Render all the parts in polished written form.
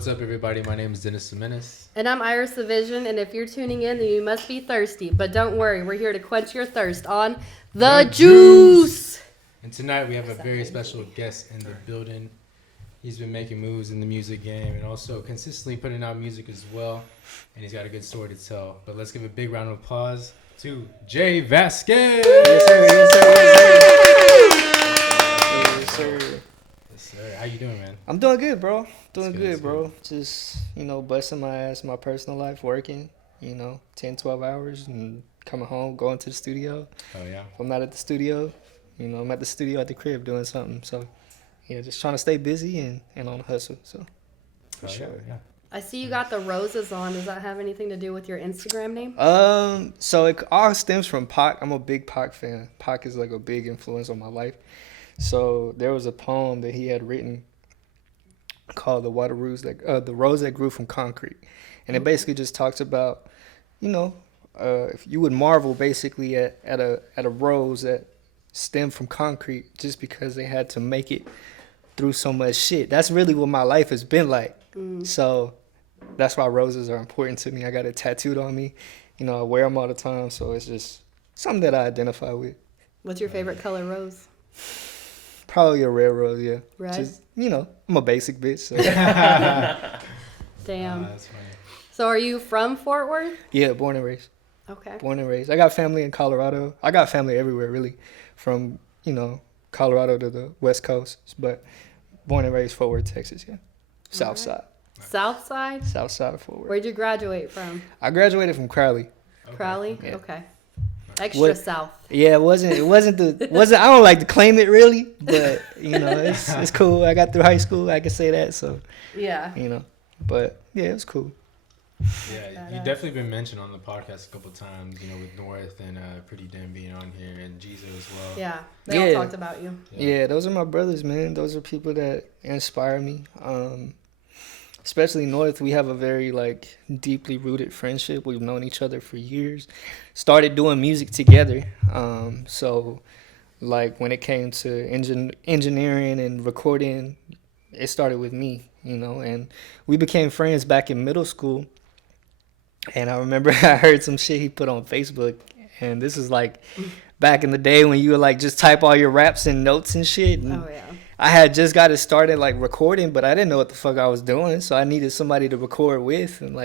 What's up, everybody? My name is Dennis Jimenez. And I'm Iris the Vision, and if you're tuning in, then you must be thirsty. But don't worry, we're here to quench your thirst on The Juice! And tonight we have a very special guest in the building. He's been making moves in the music game and also consistently putting out music as well. And he's got a good story to tell. But let's give a big round of applause to Jay Vasquez! Yes, sir. Yes, sir. Yes, sir. Yes, sir. Yes, sir. How you doing, man? I'm doing good, bro. Doing That's good, bro. Just, busting my ass, my personal life, working, 10, 12 hours and coming home, going to the studio. Oh, yeah? If I'm not at the studio, I'm at the studio at the crib doing something. So, yeah, just trying to stay busy and on the hustle. So, for sure. Yeah. I see you got the roses on. Does that have anything to do with your Instagram name? So it all stems from Pac. I'm a big Pac fan. Pac is like a big influence on my life. So there was a poem that he had written called the rose that grew from concrete, and it basically just talks about, if you would marvel basically at a rose that stemmed from concrete just because they had to make it through so much shit. That's really what my life has been like. So that's why roses are important to me. I got it tattooed on me. I wear them all the time, so it's just something that I identify with. What's your favorite color rose? Probably a red rose, yeah. Red? Just, I'm a basic bitch. So. Damn. That's funny. So are you from Fort Worth? Yeah, born and raised. Okay. Born and raised. I got family in Colorado. I got family everywhere, really, from, Colorado to the West Coast. But born and raised Fort Worth, Texas, yeah. South side. South side? South side of Fort Worth. Where'd you graduate from? I graduated from Crowley. Okay. Crowley? Yeah. Okay. Extra south. Yeah, it wasn't I don't like to claim it really, but it's cool. I got through high school, I can say that, so Yeah. But yeah, it was cool. Yeah, you've definitely been mentioned on the podcast a couple times, with North and Pretty Dim being on here and Jizo as well. Yeah. They all talked about you. Yeah, those are my brothers, man. Those are people that inspire me. Especially North, we have a very deeply rooted friendship. We've known each other for years. Started doing music together. So when it came to engineering and recording, it started with me, and we became friends back in middle school. And I remember I heard some shit he put on Facebook, and this is back in the day when you would just type all your raps and notes and shit. And Oh, yeah. I had just got it started recording, but I didn't know what the fuck I was doing, so I needed somebody to record with and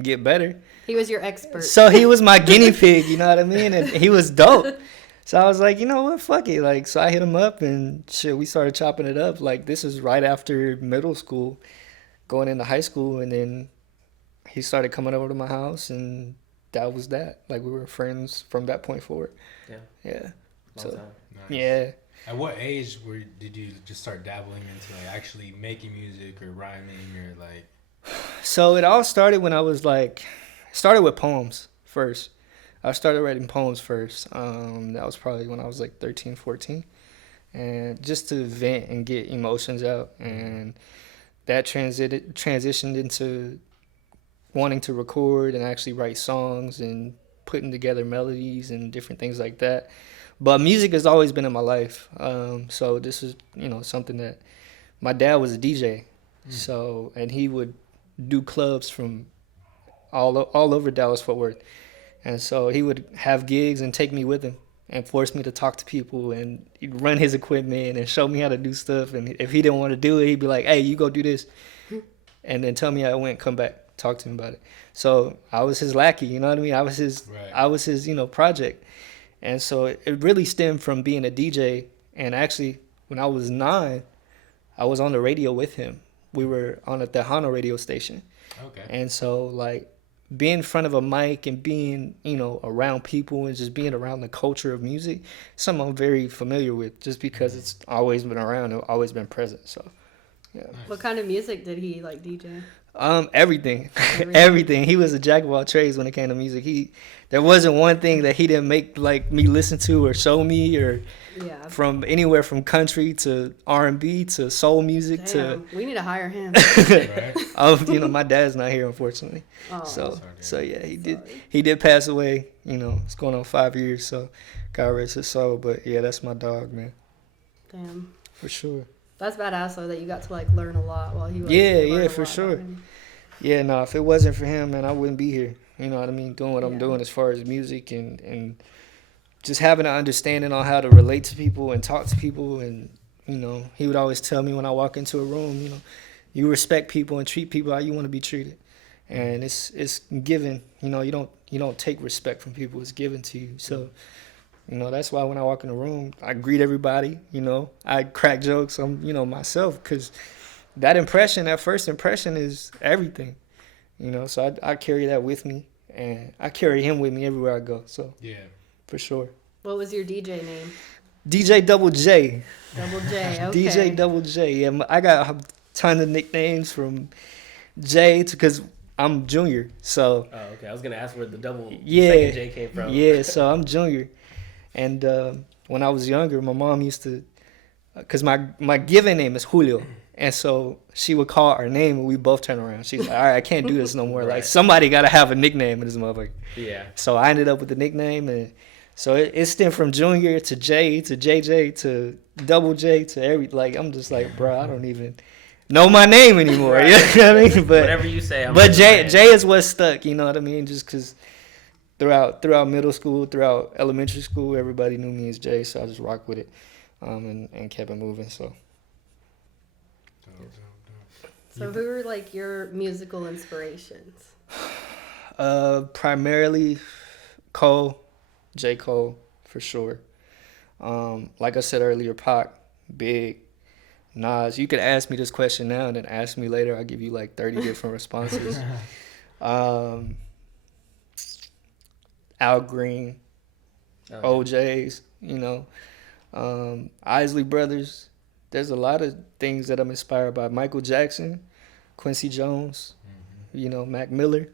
get better. He was your expert. So he was my guinea pig, you know what I mean? And he was dope. So I was like, you know what, fuck it. So I hit him up and shit, we started chopping it up. This is right after middle school, going into high school, and then he started coming over to my house, and that was that. We were friends from that point forward. Yeah. Long time. Nice. Yeah. At what age did you just start dabbling into actually making music or rhyming or So it all started when I was started with poems first. I started writing poems first. That was probably when I was 13, 14. And just to vent and get emotions out. And that transitioned into wanting to record and actually write songs and putting together melodies and different things like that. But music has always been in my life. So this is, something that my dad was a DJ. So, and he would do clubs from all over Dallas, Fort Worth. And so he would have gigs and take me with him and force me to talk to people, and he'd run his equipment and show me how to do stuff. And if he didn't want to do it, he'd be like, hey, you go do this. And then tell me how it went, come back, talk to me about it. So I was his lackey, you know what I mean? I was his, project. And so it really stemmed from being a DJ. And actually, when I was 9, I was on the radio with him. We were on a Tejano radio station. Okay. And so, being in front of a mic and being, around people and just being around the culture of music, something I'm very familiar with just because it's always been around and always been present. So, yeah. Nice. What kind of music did he DJ? Everything. Everything. He was a jack of all trades when it came to music. There wasn't one thing that he didn't make me listen to or show me, or from anywhere from country to R&B to soul music. Damn, we need to hire him. Right. My dad's not here, unfortunately. Oh. So yeah, he did pass away. It's going on 5 years, so God rest his soul. But yeah, that's my dog, man. Damn. For sure. That's badass though that you got to like learn a lot while he was. Yeah, for sure. Yeah, no, if it wasn't for him, man, I wouldn't be here. You know what I mean? Doing what I'm doing as far as music and just having an understanding on how to relate to people and talk to people. And, you know, he would always tell me when I walk into a room, you know, you respect people and treat people how you want to be treated. And it's given, you know, you don't take respect from people. It's given to you. So, you know, that's why when I walk in the room, I greet everybody, you know, I crack jokes. I'm, you know, myself, because that first impression is everything, you know. So I carry that with me, and I carry him with me everywhere I go. So Yeah, for sure. What was your DJ name? DJ Double J. Double J. Okay. DJ Double J. Yeah, I got a ton of nicknames from J to, because I'm junior. So. Oh, okay. I was gonna ask where the second J came from. Yeah, so I'm junior, and when I was younger, my mom used to, because my given name is Julio. And so she would call our name, and we both turn around. She's like, all right, I can't do this no more. Right. Like, somebody got to have a nickname in this motherfucker. Yeah. So I ended up with the nickname. And so it stemmed from Junior to J to JJ to Double J to like, I'm just like, bro, I don't even know my name anymore. Right. You know what I mean? But whatever you say, but J is what stuck, you know what I mean? Just because throughout middle school, throughout elementary school, everybody knew me as J. So I just rocked with it and kept it moving. So. So who are like your musical inspirations? Primarily Cole, j.cole for sure. Like I said earlier, Pac, Big, Nas. You could ask me this question now and then ask me later. I'll give you like 30 different responses. Al Green, OJ's, you know, Isley Brothers. There's a lot of things that I'm inspired by. Michael Jackson, Quincy Jones, you know, Mac Miller.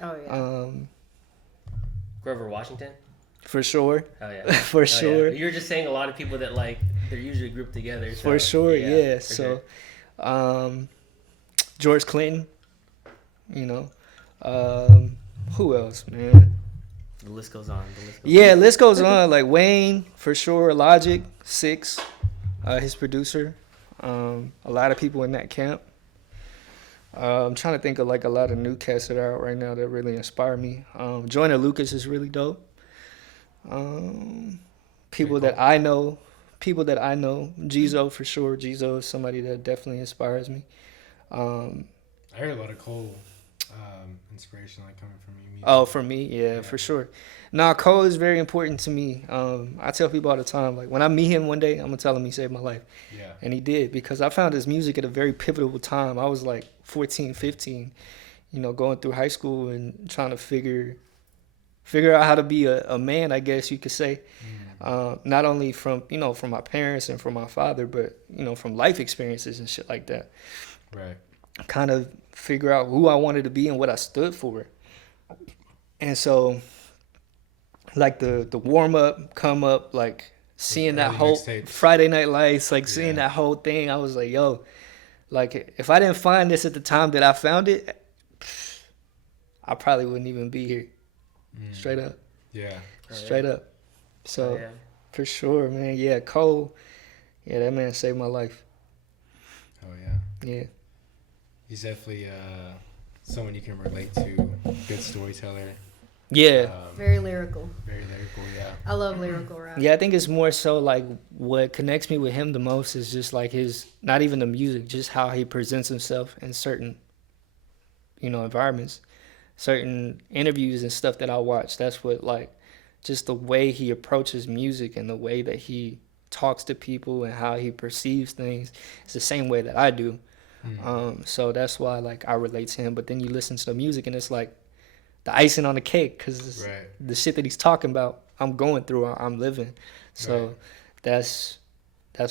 Oh yeah. Grover Washington. For sure. Oh yeah. For sure. Yeah. You're just saying a lot of people that like they're usually grouped together. So, For sure, yeah. For So, sure. George Clinton, you know, who else, man? The list goes on. List goes on. Like Wayne, for sure. Logic, 6, his producer. A lot of people in that camp. I'm trying to think of like a lot of new cats that are out right now that really inspire me. Joyner Lucas is really dope. People that I know, Jizo for sure. Jizo is somebody that definitely inspires me. I heard a lot of Cole inspiration like coming from you. Oh, for me, yeah, for sure. Nah, Cole is very important to me. I tell people all the time, like when I meet him one day, I'm gonna tell him he saved my life. Yeah. And he did, because I found his music at a very pivotal time. I was like 14, 15, you know, going through high school and trying to figure out how to be a man, I guess you could say. Not only from my parents and from my father, but, you know, from life experiences and shit like that. Right. Kind of figure out who I wanted to be and what I stood for. And so, like the warm up, come up, like seeing that whole Friday Night Lights, like seeing that whole thing, I was like, yo, like if I didn't find this at the time that I found it, I probably wouldn't even be here. Straight up. Yeah. Straight up. So, for sure, man. Yeah, Cole. Yeah, that man saved my life. Oh, yeah. Yeah. He's definitely someone you can relate to. Good storyteller. Yeah. Very lyrical. Very lyrical, yeah. I love lyrical rap. Yeah, I think it's more so like what connects me with him the most is just like his, not even the music, just how he presents himself in certain, you know, environments, certain interviews and stuff that I watch. That's what, like, just the way he approaches music and the way that he talks to people and how he perceives things. It's the same way that I do. So that's why, like, I relate to him. But then you listen to the music and it's like the icing on the cake, because the shit that he's talking about, I'm going through, I'm living. So that's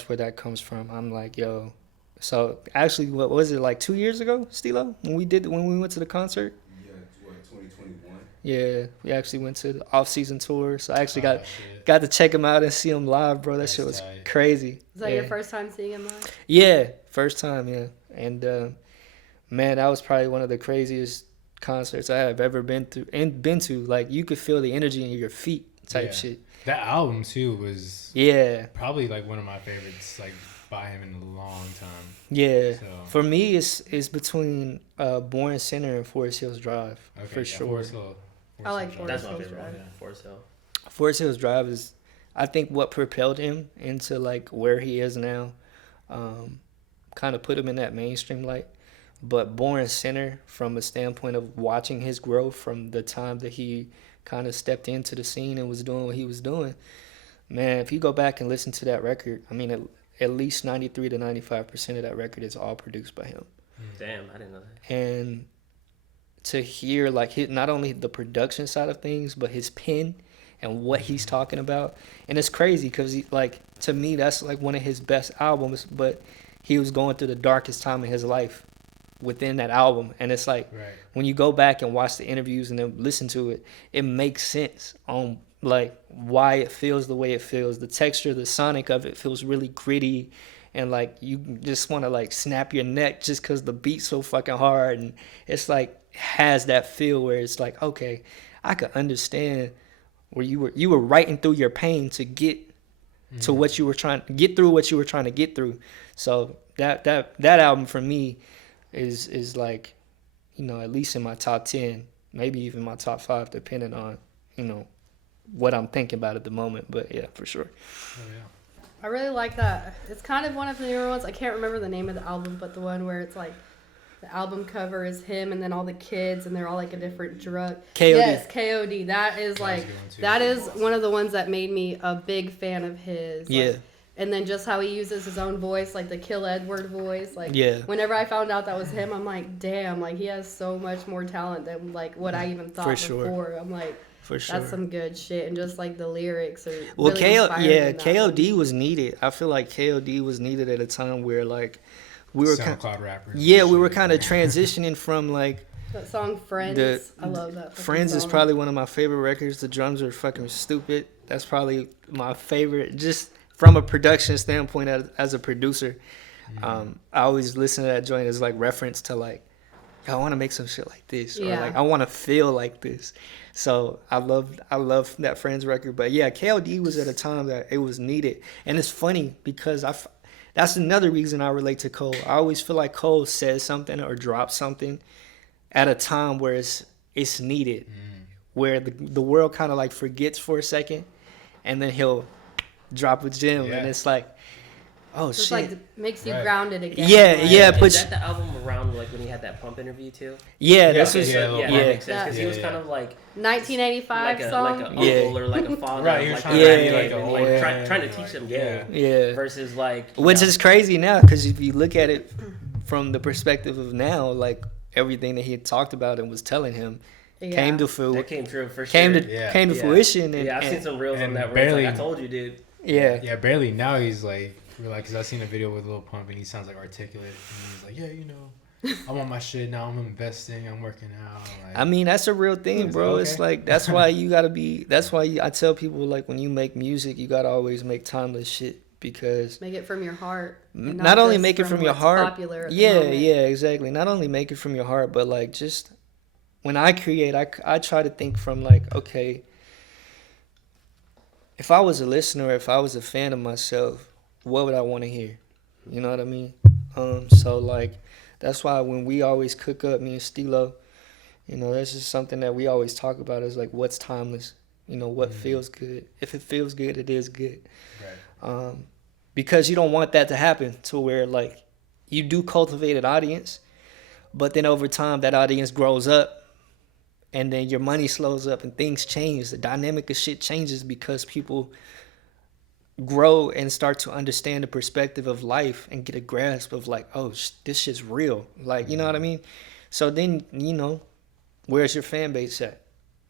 where that comes from. I'm like, yo. So actually, what was it, like 2 years ago, Stilo, when we went to the concert? Yeah, 2021. Yeah, we actually went to the off-season tour. So I actually got to check him out and see him live, bro. That shit was crazy. Was that your first time seeing him live? Yeah, first time, yeah. And man, that was probably one of the craziest concerts I have ever been to. Like, you could feel the energy in your feet type shit. That album too was Yeah, probably like one of my favorites, like by him in a long time. yeah. So For me, it's between Born Center and Forest Hills Drive okay, for yeah, sure. Forest Hill. I like Hill That's Drive. my Hills favorite one. Drive. Yeah, Forest Hill. Forest Hills Drive is, I think, what propelled him into like where he is now. Kind of put him in that mainstream light. But Born Center, from a standpoint of watching his growth from the time that he kind of stepped into the scene and was doing what he was doing, man, if you go back and listen to that record, I mean, at least 93 to 95% of that record is all produced by him. Damn, I didn't know that. And to hear like not only the production side of things, but his pen and what he's talking about, and it's crazy because like to me that's like one of his best albums, but he was going through the darkest time in his life within that album, and it's like Right. when you go back and watch the interviews and then listen to it, it makes sense on like why it feels the way it feels. The texture, the sonic of it feels really gritty, and like you just want to like snap your neck just because the beat's so fucking hard, and it's like has that feel where it's like, okay, I could understand where you were writing through your pain to get to what you were trying to get through, what you were trying to get through. So that album for me is like, at least in my top 10, maybe even my top 5, depending on, what I'm thinking about at the moment. But yeah, for sure. Oh, yeah. I really like that. It's kind of one of the newer ones. I can't remember the name of the album, but the one where it's like the album cover is him and then all the kids and they're all like a different drug. KOD. Yes, KOD. That is That was like, a good one, too. that is one of the ones that made me a big fan of his. Yeah. Like, and then just how he uses his own voice, like the Kill Edward voice. Like, Yeah. whenever I found out that was him, I'm like, damn, like he has so much more talent than like what I even thought For sure. before. I'm like, For sure. that's some good shit. And just like the lyrics are Well, really inspiring in that KOD one. was needed. I feel like KOD was needed at a time where like we were SoundCloud rappers. yeah, and we were shit. kind of transitioning from like That song Friends, I love that. fucking Friends is song. probably one of my favorite records. The drums are fucking stupid. That's probably my favorite, just from a production standpoint as a producer. I always listen to that joint as like reference to like, I want to make some shit like this, or Yeah. like I want to feel like this. So I love that Friends record. But yeah, KLD was at a time that it was needed, and it's funny because that's another reason I relate to Cole. I always feel like Cole says something or drops something at a time where it's needed, where the world kind of like forgets for a second, and then he'll drop a gem, Yeah. and it's like, oh Just shit. like makes you Right. grounded again. Yeah, like, yeah, Is but that the album around like when he had that pump interview too? yeah, that's Yeah, what. yeah, yeah, yeah. that makes sense because he Yeah, was yeah. kind of like 1985 like song. a Yeah. uncle or like a father, Right, he was like, trying to yeah, be like a and, old like, man, trying to like, teach them yeah. game Yeah, versus like which is crazy now because if you look at it from the perspective of now, like everything that he had talked about and was telling him Yeah. came to that came true for came sure. to Yeah. came to Yeah. fruition, and, Yeah, I've seen and some reels on and that where it's barely- like, I told you, dude. yeah, Yeah, barely. Now he's like, because I've seen a video with Lil Pump and he sounds like articulate. And he's like, yeah, I want my shit now. I'm investing. I'm working out. Like, I mean, that's a real thing, It's bro. okay. It's like that's why you gotta be. That's why I tell people like when you make music, you gotta always make timeless shit because Make it from your heart. and not only just make it from your what's heart. popular at the Yeah, moment. yeah, exactly. Not only make it from your heart, but like just when I create, I try to think from like, okay, if I was a listener, if I was a fan of myself, what would I want to hear? You know what I mean? So like that's why when we always cook up, me and Stilo, that's just something that we always talk about is like what's timeless. What feels good. If it feels good, it is good. right. Because you don't want that to happen to where like you do cultivate an audience, but then over time that audience grows up and then your money slows up and things change. The dynamic of shit changes because people grow and start to understand the perspective of life and get a grasp of like, oh, this shit's real. Like, you know what I mean? So then, where's your fan base at?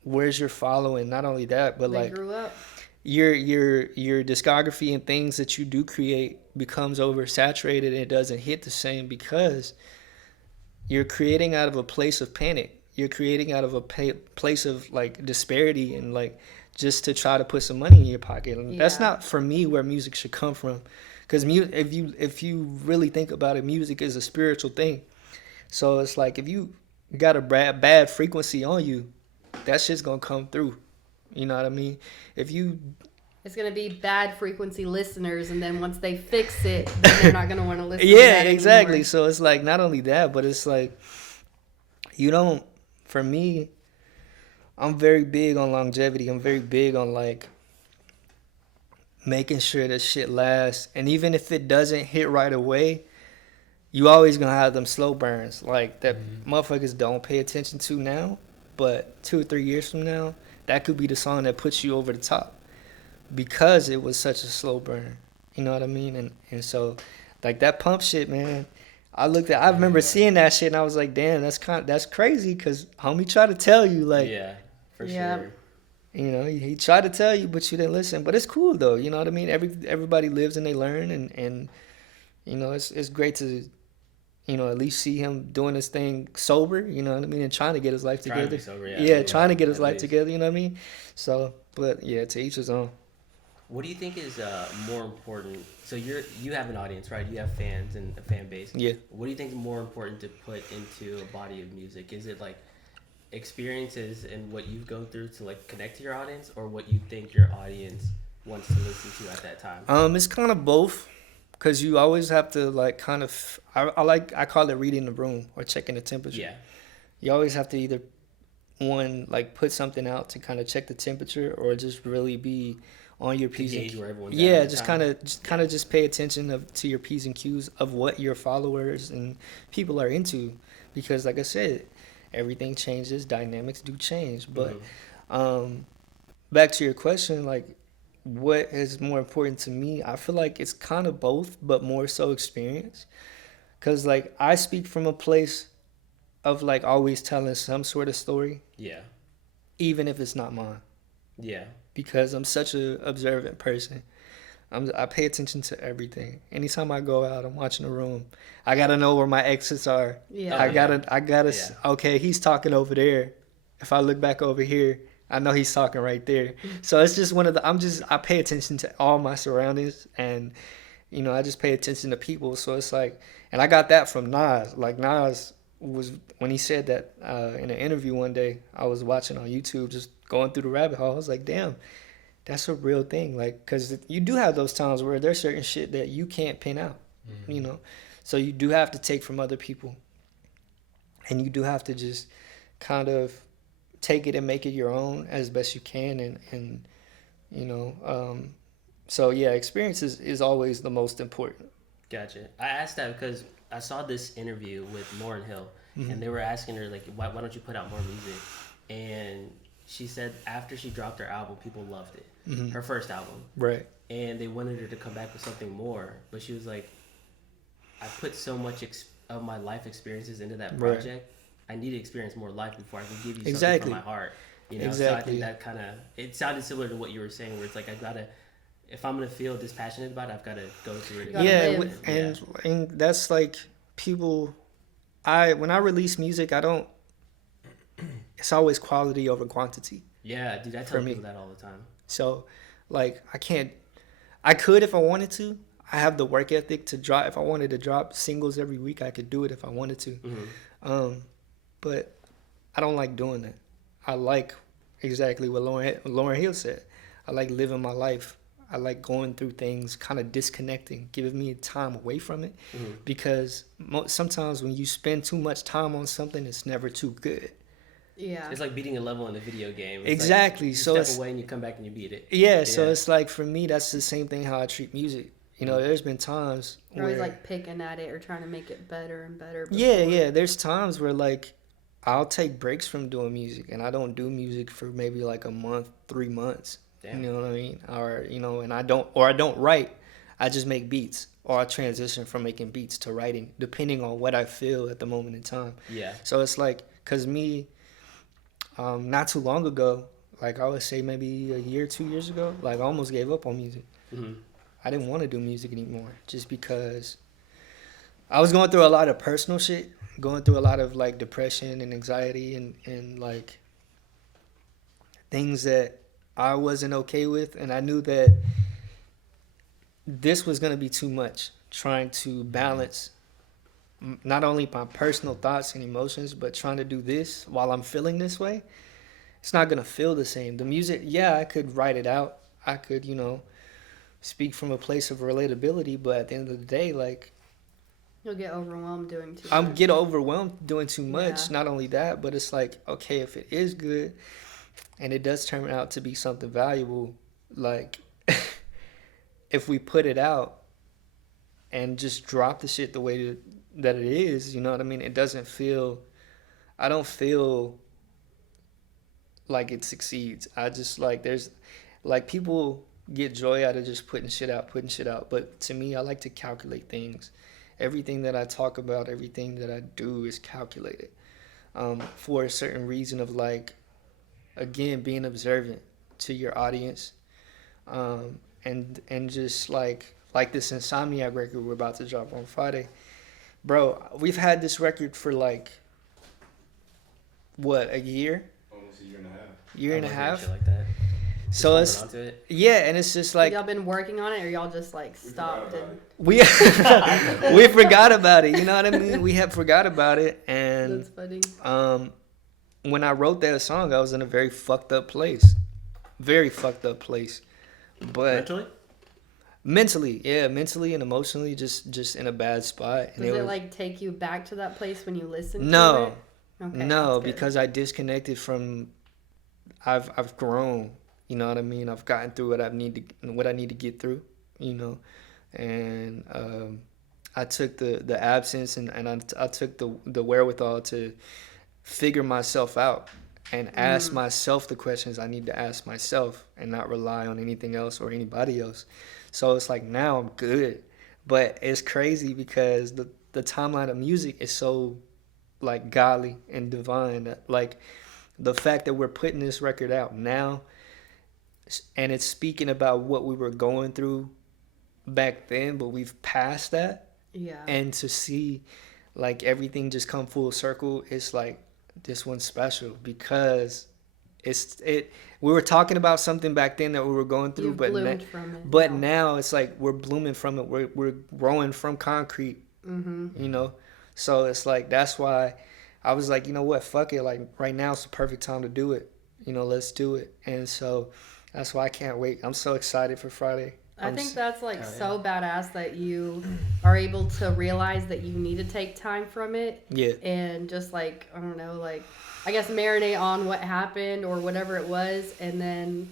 Where's your following? Not only that, but They like grew up. your discography and things that you do create becomes oversaturated and it doesn't hit the same because you're creating out of a place of panic. You're creating out of a place of like disparity and like just to try to put some money in your pocket. And that's Yeah. not for me where music should come from, because if you really think about it, music is a spiritual thing. So it's like if you got a bad frequency on you, that shit's gonna come through. You know what I mean? If you it's gonna be bad frequency listeners, and then once they fix it, then they're not gonna want to listen. to Yeah, that exactly. anymore. So it's like not only that, but it's like you don't. For me, I'm very big on longevity. I'm very big on like making sure that shit lasts. And even if it doesn't hit right away, you always gonna have them slow burns like that motherfuckers don't pay attention to now, but 2 or 3 years from now, that could be the song that puts you over the top because it was such a slow burn. You know what I mean? And so like that pump shit, man. I remember seeing that shit and I was like, damn, that's crazy because homie tried to tell you like, Yeah, for Yeah. sure. you know, he tried to tell you, but you didn't listen. But it's cool though, you know what I mean? Everybody lives and they learn, and you know, it's great to, you know, at least see him doing his thing sober, you know what I mean, and trying to get his life Trying to together. be sober, Yeah, trying to get his at life least. together, you know what I mean? So, but yeah, to each his own. What do you think is more important? So you have an audience, right? You have fans and a fan base. Yeah. What do you think is more important to put into a body of music? Is it like experiences and what you've gone through to like connect to your audience, or what you think your audience wants to listen to at that time? It's kind of both, cause you always have to like kind of I call it reading the room or checking the temperature. Yeah. You always have to either one like put something out to kind of check the temperature or just really be on your To P's and gauge Q's. where everyone's at Yeah, at the just time. kind of just pay attention to your P's and Q's of what your followers and people are into, because like I said, everything changes, dynamics do change. But back to your question, like what is more important to me? I feel like it's kind of both, but more so experience. Cause like I speak from a place of like always telling some sort of story, Yeah. even if it's not mine, Yeah. because I'm such a observant person. I pay attention to everything. Anytime I go out, I'm watching the room. I gotta know where my exits are. Yeah. I gotta. Yeah. Okay, he's talking over there. If I look back over here, I know he's talking right there. So it's just one of the. I pay attention to all my surroundings, and you know, I just pay attention to people. So it's like, and I got that from Nas. Like Nas was when he said that in an interview one day. I was watching on YouTube, just going through the rabbit hole. I was like, damn. That's a real thing, like, because you do have those times where there's certain shit that you can't pin out, you know? So you do have to take from other people. And you do have to just kind of take it and make it your own as best you can. And you know, so yeah, experience is always the most important. Gotcha. I asked that because I saw this interview with Lauryn Hill, and they were asking her like, why don't you put out more music? And she said after she dropped her album, people loved it. Her first album. Right. And they wanted her to come back with something more. But she was like, I put so much of my life experiences into that Right. project. I need to experience more life before I can give you Exactly. something from my heart. You know, Exactly. so I think that kind of, it sounded similar to what you were saying, where it's like, if I'm going to feel this passionate about it, I've got to go through it. Gotta Yeah, live. and that's like people. When I release music, I don't. It's always quality over quantity. Yeah, dude, I For tell me. people that all the time. So, like, I could if I wanted to. I have the work ethic to drop. If I wanted to drop singles every week, I could do it if I wanted to. But I don't like doing that. I like exactly what Lauryn Hill said. I like living my life. I like going through things, kind of disconnecting, giving me time away from it. Because sometimes when you spend too much time on something, it's never too good. Yeah. It's like beating a level in a video game. It's Exactly. Like you So step it's- away and you come back and you beat it. Yeah, so Yeah. it's like for me, that's the same thing how I treat music. You know, there's been times You're where always like picking at it or trying to make it better and better. yeah, there's times where like I'll take breaks from doing music and I don't do music for maybe like a month, 3 months. Damn. You know what I mean? Or you know, and I don't write. I just make beats, or I transition from making beats to writing, depending on what I feel at the moment in time. Yeah. So it's like, cause me, not too long ago, like I would say maybe a year, 2 years ago, like I almost gave up on music. I didn't want to do music anymore just because I was going through a lot of personal shit, going through a lot of like depression and anxiety and like things that I wasn't okay with. And I knew that this was going to be too much, trying to balance not only my personal thoughts and emotions, but trying to do this while I'm feeling this way. It's not going to feel the same. The music, yeah, I could write it out. I could, speak from a place of relatability, but at the end of the day, like, You'll get overwhelmed doing too I'm much. get overwhelmed doing too much. Yeah. Not only that, but it's like, okay, if it is good and it does turn out to be something valuable, like if we put it out and just drop the shit the way that it is, you know what I mean? It doesn't feel, I don't feel like it succeeds. I just like, there's like people get joy out of just putting shit out. But to me, I like to calculate things. Everything that I talk about, everything that I do is calculated for a certain reason of like, again, being observant to your audience, and just like this Insomniac record we're about to drop on Friday, bro. We've had this record for like what, a year? Almost a year and a half. Year and a half. Shit like that. So Just it's holding on to it. yeah, and it's just like y'all been working on it, or y'all just like stopped and we we forgot about it. You know what I mean? We have forgot about it, and that's funny. when I wrote that song, I was in a very fucked up place. Very fucked up place. But Mentally? mentally and emotionally, just in a bad spot. And Does it like take you back to that place when you listen to it? no, Okay, no, that's good. because I disconnected from. I've grown. You know what I mean? I've gotten through what I need to get through. You know, and I took the absence and I took the wherewithal to figure myself out and ask myself the questions I need to ask myself and not rely on anything else or anybody else. So it's like now I'm good. But it's crazy because the timeline of music is so like godly and divine that like the fact that we're putting this record out now and it's speaking about what we were going through back then, but we've passed that. Yeah. And to see like everything just come full circle, it's like this one's special because we were talking about something back then that we were going through, You've but bloomed from it. but now it's like we're blooming from it. We're growing from concrete. You know, so it's like that's why I was like, you know what, fuck it. Like right now, it's the perfect time to do it. You know, let's do it. And so that's why I can't wait. I'm so excited for Friday. I think that's like so badass that you are able to realize that you need to take time from it. Yeah. And just like, I don't know, like, I guess marinate on what happened or whatever it was and then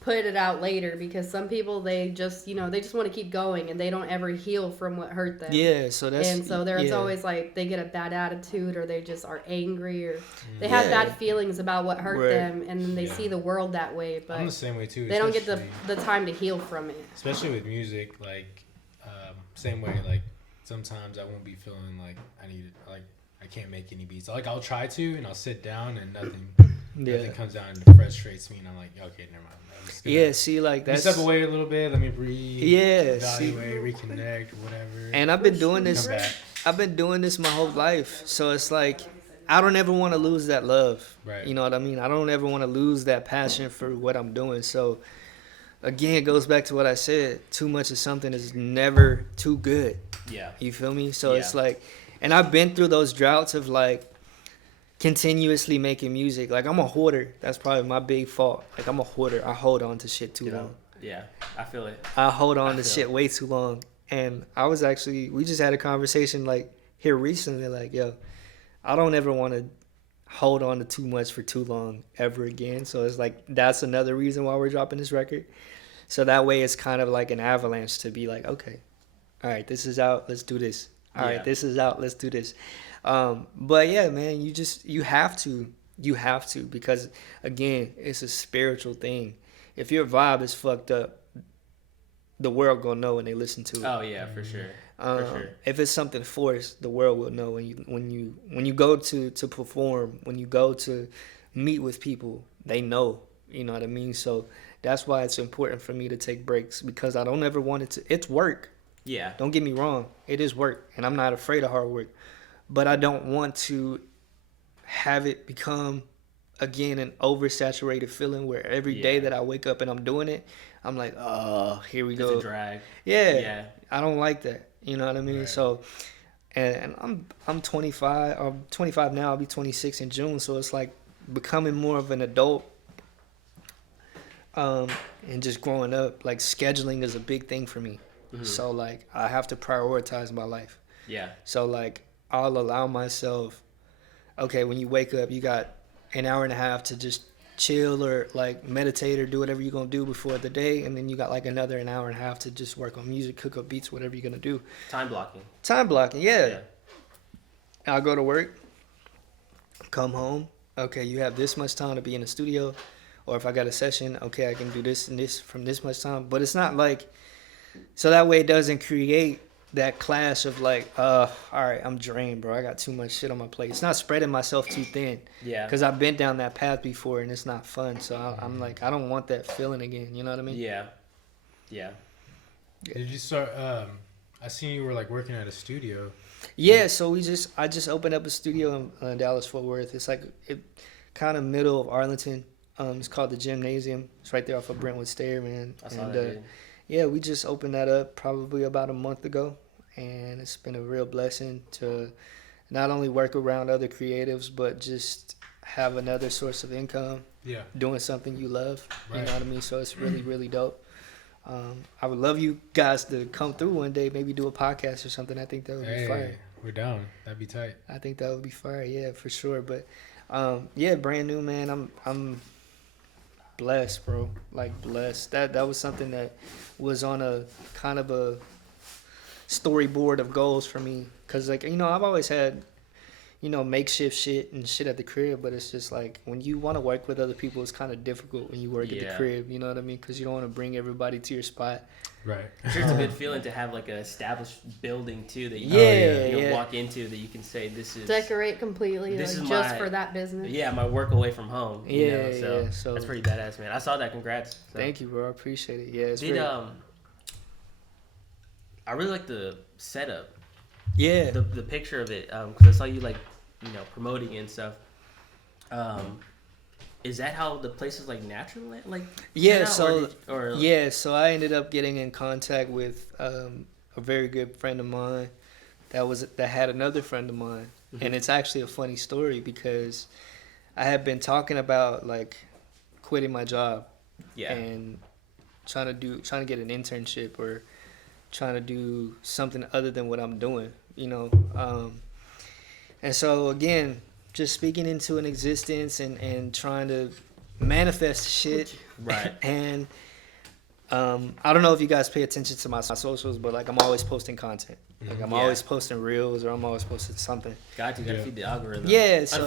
put it out later because some people, they just, they just want to keep going and they don't ever heal from what hurt them. Yeah, so that's... And so there's always like, they get a bad attitude or they just are angry or they have bad feelings about what hurt them and then they see the world that way, but I'm the same way too. They don't get the time to heal from it. Especially with music, like, same way, like, sometimes I won't be feeling like I can't make any beats. Like, I'll try to and I'll sit down and nothing comes out and it frustrates me and I'm like, okay, never mind. Yeah, see, like that's... Step away a little bit, let me breathe, evaluate, reconnect, whatever. And I've been doing this. I've been doing this my whole life, so it's like I don't ever want to lose that love. Right. You know what I mean? I don't ever want to lose that passion for what I'm doing. So again, it goes back to what I said. Too much of something is never too good. Yeah. You feel me? So it's like, and I've been through those droughts of like continuously making music. Like I'm a hoarder. That's probably my big fault. Like I'm a hoarder. I hold on to shit too long. Yeah, I feel it. I hold on to shit way too long. And we just had a conversation like here recently, like, yo, I don't ever want to hold on to too much for too long ever again. So it's like, that's another reason why we're dropping this record. So that way it's kind of like an avalanche to be like, okay, all right, this is out. Let's do this. All right, this is out. Let's do this. But yeah, man, you have to because again, it's a spiritual thing. If your vibe is fucked up, the world gonna know when they listen to it. Oh yeah, for sure. If it's something forced, the world will know when you go to perform, when you go to meet with people, they know. You know what I mean? So that's why it's important for me to take breaks because I don't ever want it to. It's work. Yeah. Don't get me wrong. It is work, and I'm not afraid of hard work. But I don't want to have it become, again, an oversaturated feeling where every day that I wake up and I'm doing it, I'm like, oh, here we go. It's a drag. Yeah. I don't like that. You know what I mean? Right. So, and I'm 25. I'm 25 now. I'll be 26 in June. So it's like becoming more of an adult. And just growing up, like scheduling is a big thing for me. So like I have to prioritize my life. Yeah. So like I'll allow myself, okay, when you wake up, you got an hour and a half to just chill or like meditate or do whatever you're gonna do before the day, and then you got like another an hour and a half to just work on music, cook up beats, whatever you're gonna do. Time blocking. Time blocking, yeah. I'll go to work, come home. Okay, you have this much time to be in the studio, or if I got a session, okay, I can do this and this from this much time. But it's not like, so that way it doesn't create that clash of like, all right, I'm drained, bro. I got too much shit on my plate. It's not spreading myself too thin. Yeah. Because I've been down that path before and it's not fun. So I'm like, I don't want that feeling again. You know what I mean? Yeah. Yeah. Did you start? I seen you were like working at a studio. Yeah. So I just opened up a studio in Dallas Fort Worth. It's like kind of middle of Arlington. It's called the Gymnasium. It's right there off of Brentwood Stair, man. I saw that, dude. Yeah, we just opened that up probably about a month ago, and it's been a real blessing to not only work around other creatives, but just have another source of income. Yeah. Doing something you love. Right. You know what I mean? So it's really, really dope. I would love you guys to come through one day, maybe do a podcast or something. I think that would be fire. We're down. That'd be tight. I think that would be fire. Yeah, for sure. But yeah, brand new, man. I'm blessed, bro. Like blessed. That was something that was on a kind of a storyboard of goals for me. Cause like, you know, I've always had, you know, makeshift shit and shit at the crib, but it's just like when you want to work with other people, it's kind of difficult when you work at the crib. You know what I mean? Cause you don't want to bring everybody to your spot. Right. I'm sure it's a good feeling to have like an established building too that you can walk into, that you can say this is decorate completely, this like is just my, for that business. Yeah, my work away from home. You know, so, so that's pretty badass, man. I saw that. Congrats. So. Thank you, bro. I appreciate it. Yeah, it's I really like the setup. Yeah. The picture of it, because I saw you like, you know, promoting it and stuff. Is that how the place is like naturally like? Yeah. So so I ended up getting in contact with a very good friend of mine that had another friend of mine, and it's actually a funny story because I had been talking about like quitting my job, and trying to get an internship or trying to do something other than what I'm doing, you know. And so again, just speaking into an existence and trying to manifest shit. Right. And I don't know if you guys pay attention to my socials, but like I'm always posting content. Like I'm always posting reels or I'm always posting something. God, you gotta feed the algorithm. Yeah. So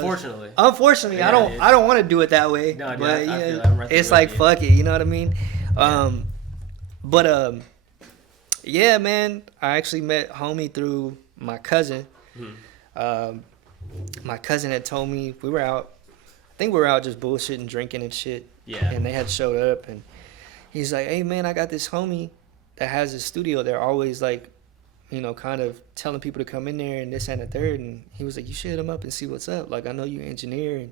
unfortunately, I don't want to do it that way. No, dude, but I feel I'm right it's there like with you. fuck it. You know what I mean? Yeah, man. I actually met homie through my cousin. My cousin had told me we were out. I think we were out just bullshitting, drinking and shit. Yeah. And they had showed up, and he's like, "Hey, man, I got this homie that has a studio. They're always like, you know, kind of telling people to come in there and this and the third." And he was like, "You should hit him up and see what's up. Like, I know you're an engineer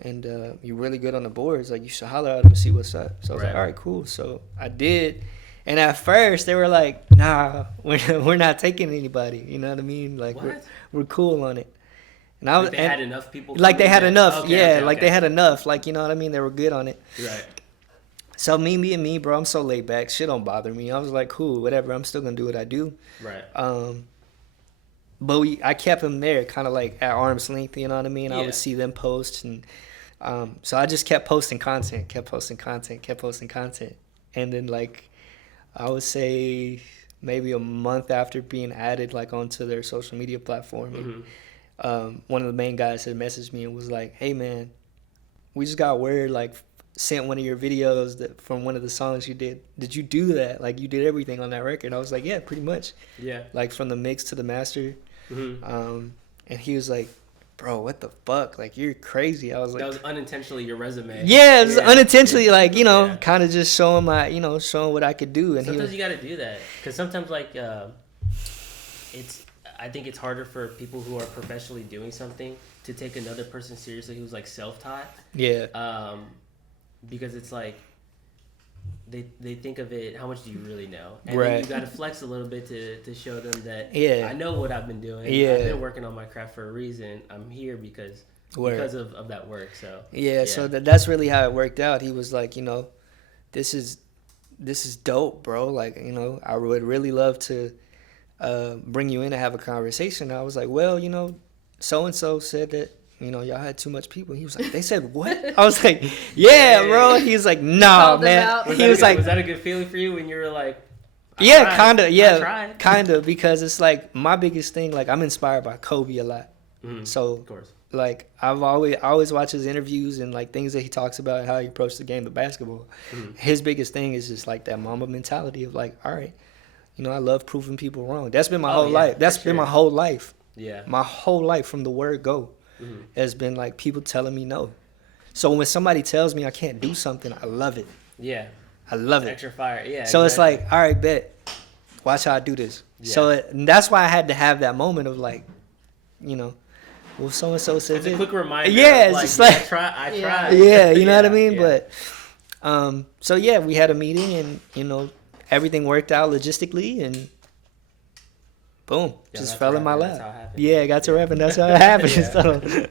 and you're really good on the boards. Like, you should holler at him and see what's up." So I was like, "All right, cool." So I did. And at first they were like, "Nah, we're not taking anybody." You know what I mean? Like we're cool on it. And I was like they had enough people. Like they had enough, okay, like they had enough. Like, you know what I mean? They were good on it. Right. So me, bro. I'm so laid back. Shit don't bother me. I was like, cool, whatever. I'm still gonna do what I do. Right. But I kept them there, kind of like at arm's length. You know what I mean? Yeah. I would see them post, and so I just kept posting content, and then like I would say maybe a month after being added like onto their social media platform, one of the main guys had messaged me and was like, "Hey man, we just got word like sent one of your videos from one of the songs you did. Did you do that? Like you did everything on that record?" I was like, "Yeah, pretty much." Yeah. Like from the mix to the master. And he was like, "Bro, what the fuck? Like you're crazy." I was like, that was unintentionally your resume. Yeah, it was unintentionally, like, you know, kind of just showing showing what I could do. And sometimes you got to do that because sometimes like I think it's harder for people who are professionally doing something to take another person seriously who's like self-taught. Yeah. Because it's like they think of it, how much do you really know? And Right. then you got to flex a little bit to show them that Yeah. I know what I've been doing. Yeah. I've been working on my craft for a reason. I'm here because of that work. So Yeah, so that's really how it worked out. He was like, you know, this is dope, bro. Like, you know, I would really love to bring you in to have a conversation. I was like, well, you know, so and so said that, you know, y'all had too much people. He was like, they said what? I was like, yeah, bro. He was like, nah, Called them man. out. He was like, was that a good feeling for you when you were like, yeah, tried. kind of, I yeah, tried. kind of, because it's like my biggest thing. Like, I'm inspired by Kobe a lot. So, of course. like, I always watch his interviews and like things that he talks about and how he approached the game of basketball. His biggest thing is just like that Mamba mentality of like, all right, you know, I love proving people wrong. That's been my whole life. That's been my whole life. Yeah. My whole life from the word go has been like people telling me no. So when somebody tells me I can't do something, I love it. Yeah. I love it. Extra fire. Yeah. So exactly. it's like, all right, bet. Watch how I do this. Yeah. So and that's why I had to have that moment of like, you know, well, so and so said it's a this. quick reminder. Yeah, it's like, just like I Yeah. tried. yeah, you know what I mean. Yeah. But so yeah, we had a meeting and you know everything worked out logistically and boom, Yeah, just that's fell in my rapping, that's lap. how it happened. Yeah, I got to rapping. That's how it happened.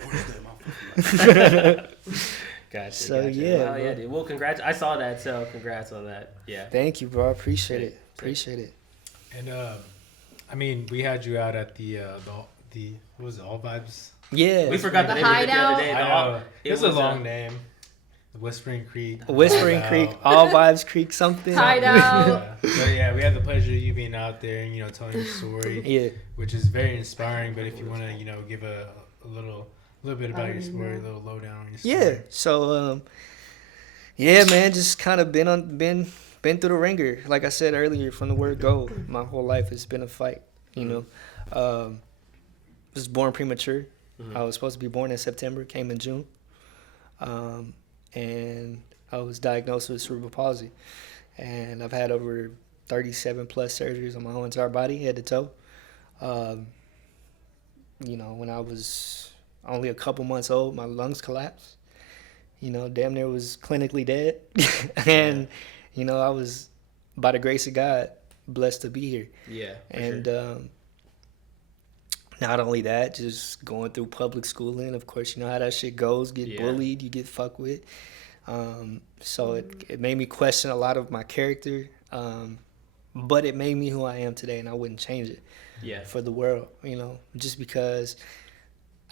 Gotcha. So, gotcha. yeah, Well, bro. yeah, dude. Well, congrats. I saw that, so congrats on that. Yeah. Thank you, bro. I appreciate Sick, it. Appreciate it. And I mean, we had you out at the what was it, All Vibes? Yeah. We forgot The the name of it the Hideout? other day. I The know. it It's a was long name. Whispering Creek. Whispering Hideout. Creek, All Vibes Creek, something. Hideout. Yeah. So yeah, we had the pleasure of you being out there and you know telling your story, Yeah. which is very inspiring. But if you want to, you know, give a little bit about your story, a little lowdown on your story. Yeah. So yeah, man, just kind of been through the ringer. Like I said earlier, from the word go, my whole life has been a fight. You know, was born premature. I was supposed to be born in September, came in June, and I was diagnosed with cerebral palsy. And I've had over 37 plus surgeries on my whole entire body, head to toe. You know, when I was only a couple months old, my lungs collapsed. You know, damn near was clinically dead. And, you know, I was, by the grace of God, blessed to be here. Yeah. And not only that, just going through public schooling. Of course, you know how that shit goes. Get bullied, you get fucked with. So it made me question a lot of my character. But it made me who I am today, and I wouldn't change it for the world, you know, just because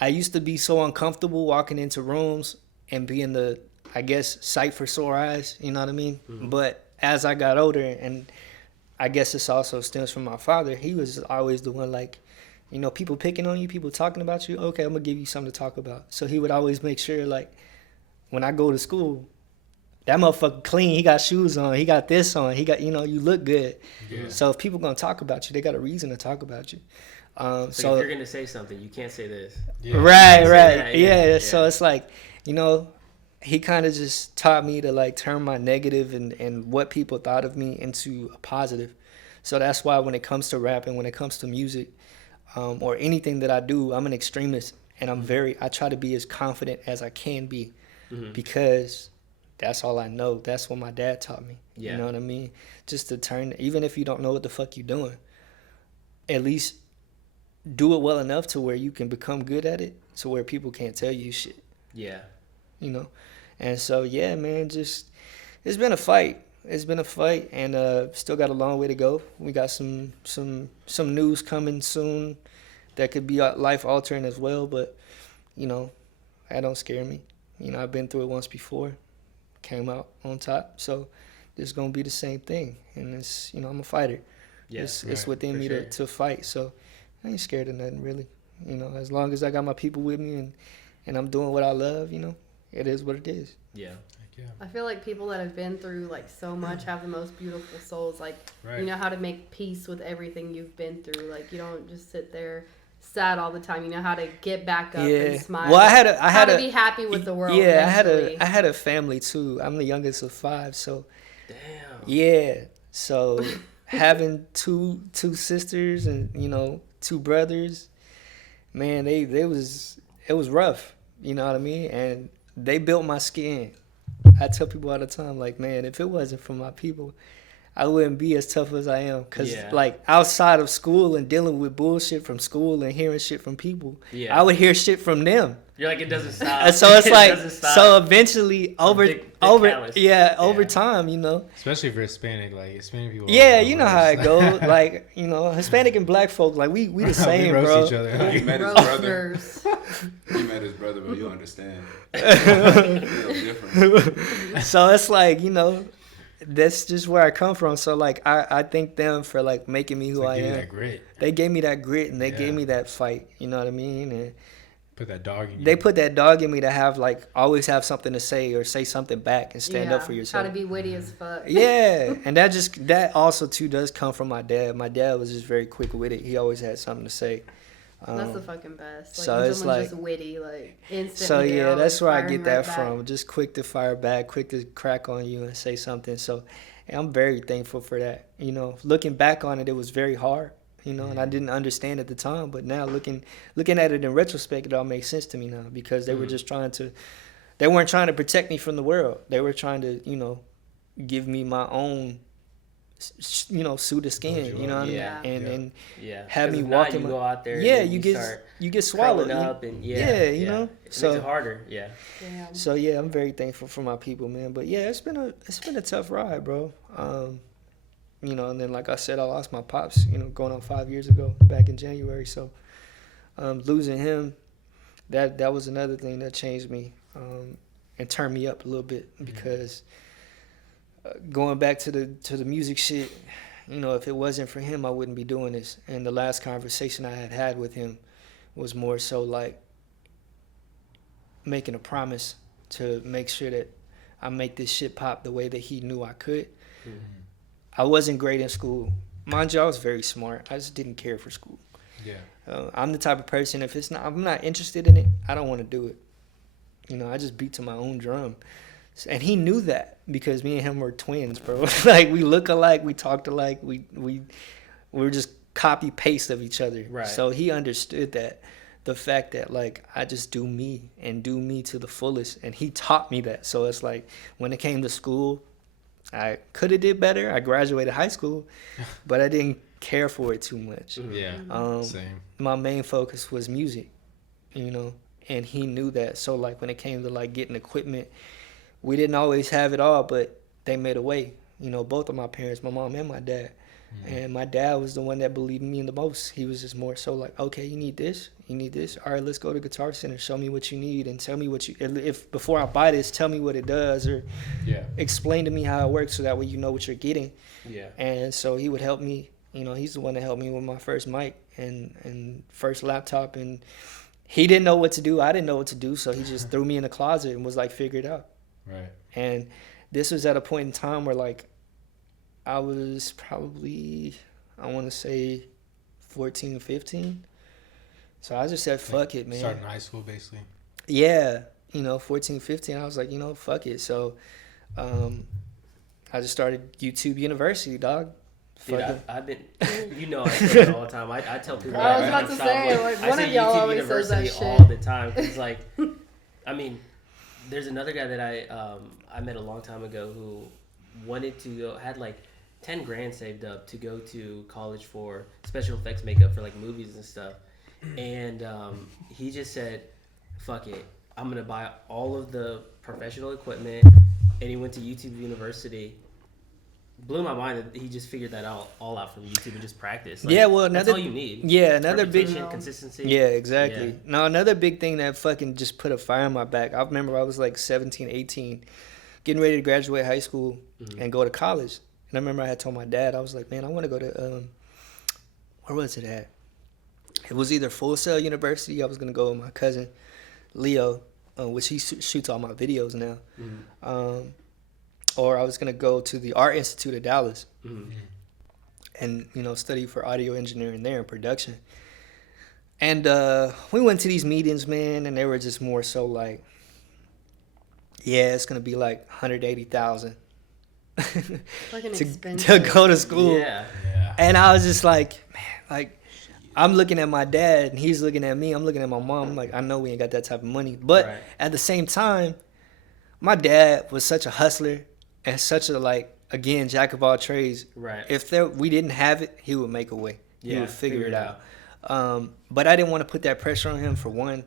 I used to be so uncomfortable walking into rooms and being the, I guess, sight for sore eyes, you know what I mean? But as I got older, and I guess this also stems from my father, he was always the one like, you know, people picking on you, people talking about you, okay, I'm going to give you something to talk about. So he would always make sure, like, when I go to school, that motherfucker clean, he got shoes on, he got this on, he got, you know, you look good. Yeah. So if people going to talk about you, they got a reason to talk about you. So if you're going to say something, you can't say this. Yeah. Right. that, Yeah. So it's like, you know, he kind of just taught me to like turn my negative and what people thought of me into a positive. So that's why when it comes to rapping, when it comes to music, or anything that I do, I'm an extremist, and I try to be as confident as I can be, because that's all I know. That's what my dad taught me. Yeah. You know what I mean? Just to turn, even if you don't know what the fuck you're doing, at least do it well enough to where you can become good at it, to where people can't tell you shit. Yeah. You know? And so, yeah, man, just, it's been a fight. It's been a fight, and still got a long way to go. We got some news coming soon that could be life altering as well. But you know, that don't scare me. You know, I've been through it once before, came out on top. So it's gonna be the same thing. And it's, you know, I'm a fighter. Yeah, it's within me to fight. So I ain't scared of nothing really. You know, as long as I got my people with me and I'm doing what I love, you know, it is what it is. Yeah. Yeah. I feel like people that have been through like so much have the most beautiful souls. Like, you know how to make peace with everything you've been through. Like, you don't just sit there sad all the time. You know how to get back up and smile. Well, I had to be happy with the world. Yeah, eventually. I had a family too. I'm the youngest of 5, so Damn. yeah. So having two sisters and, you know, 2 brothers, man, it was rough. You know what I mean? And they built my skin. I tell people all the time, like, man, if it wasn't for my people, I wouldn't be as tough as I am. Because, Yeah. like, outside of school and dealing with bullshit from school and hearing shit from people, Yeah. I would hear shit from them. You're like, it doesn't stop. And so it's It like, doesn't stop. so eventually, over callous. over Yeah. time, you know. Especially for Hispanic, like Hispanic people. Yeah, are you know how it just- goes. Like, you know, Hispanic and black folk, like, we the same, we roast bro. each other. He met his brother. Roasters. He met his brother, but you understand. It's different. So it's like, you know, that's just where I come from. So, like, I thank them for, like, making me who It's I like, give you am. that grit. They gave me that grit and they Yeah. gave me that fight. You know what I mean? And Put that dog in you. they put that dog in me to have, like, always have something to say or say something back and stand up for How yourself. to be witty as fuck. Yeah, and that also too does come from my dad. My dad was just very quick with it. He always had something to say. That's the fucking best. Like, so when it's someone's like- just witty, like, instantly. So yeah, down, that's where I firing get that right back. from. Just quick to fire back, quick to crack on you and say something. So and I'm very thankful for that. You know, looking back on it, it was very hard. You know, and I didn't understand at the time, but now looking at it in retrospect, it all makes sense to me now because they were just they weren't trying to protect me from the world. They were trying to, you know, give me my own, you know, suit of skin. You know what I mean? Yeah. And Yeah. have me 'Cause now walking you my- go out there. yeah, and you start get swallowed curling You- up and yeah, you know? It So- makes it harder. Yeah. Damn. So yeah, I'm very thankful for my people, man. But yeah, it's been a tough ride, bro. You know, and then like I said, I lost my pops, you know, going on 5 years ago, back in January. So losing him, that was another thing that changed me and turned me up a little bit because going back to the music shit, you know, if it wasn't for him, I wouldn't be doing this. And the last conversation I had with him was more so like making a promise to make sure that I make this shit pop the way that he knew I could. I wasn't great in school. Mind you, I was very smart. I just didn't care for school. Yeah. I'm the type of person, if I'm not interested in it, I don't want to do it. You know, I just beat to my own drum. And he knew that because me and him were twins, bro. Like, we look alike, we talked alike, we were just copy paste of each other. Right. So he understood that. The fact that, like, I just do me and do me to the fullest. And he taught me that. So it's like, when it came to school, I could have did better. I graduated high school, but I didn't care for it too much. Yeah. Same. My main focus was music, you know, and he knew that. So, like, when it came to, like, getting equipment, we didn't always have it all, but they made a way. You know, both of my parents, my mom and my dad. And my dad was the one that believed in me the most. He was just more so like, okay, you need this. All right, let's go to Guitar Center. Show me what you need and tell me what you, if before I buy this, tell me what it does or Yeah. explain to me how it works so that way you know what you're getting. Yeah. And so he would help me. You know, he's the one that helped me with my first mic and first laptop. And he didn't know what to do. I didn't know what to do. So he just threw me in the closet and was like, figure it out. Right. And this was at a point in time where, like, I was probably, I want to say 14, 15. So I just said, fuck it, man. Starting high school, basically. Yeah. You know, 14, 15, I was like, you know, fuck it. So I just started YouTube University, dog. Dude, Fuck it. I've been, you know, I say it all the time. I tell people. I was that about to say, like, I one say of y'all YouTube always says that University shit. all the time. It's like, I mean, there's another guy that I met a long time ago who wanted to go, had like 10 grand saved up to go to college for special effects makeup for like movies and stuff. And he just said, fuck it, I'm going to buy all of the professional equipment. And he went to YouTube University. Blew my mind that he just figured that all out from YouTube and just practice. Like, Yeah, well, that's another- all you need. Yeah, another big... Repetition, consistency. Yeah, exactly. Yeah. No, another big thing that fucking just put a fire in my back. I remember I was like 17, 18, getting ready to graduate high school and go to college. And I remember I had told my dad, I was like, man, I want to go to, where was it at? It was either Full Sail University. I was going to go with my cousin, Leo, which he shoots all my videos now. Or I was going to go to the Art Institute of Dallas and, you know, study for audio engineering there and production. And we went to these meetings, man, and they were just more so like, yeah, it's going to be like $180,000 Fucking to expensive. go to school. Yeah. Yeah. And I was just like, man, like, I'm looking at my dad and he's looking at me. I'm looking at my mom. I'm like, I know we ain't got that type of money. But Right. at the same time, my dad was such a hustler and such a, like, again, jack of all trades. Right. If we didn't have it, he would make a way. He would figure it out. out. But I didn't want to put that pressure on him, for one.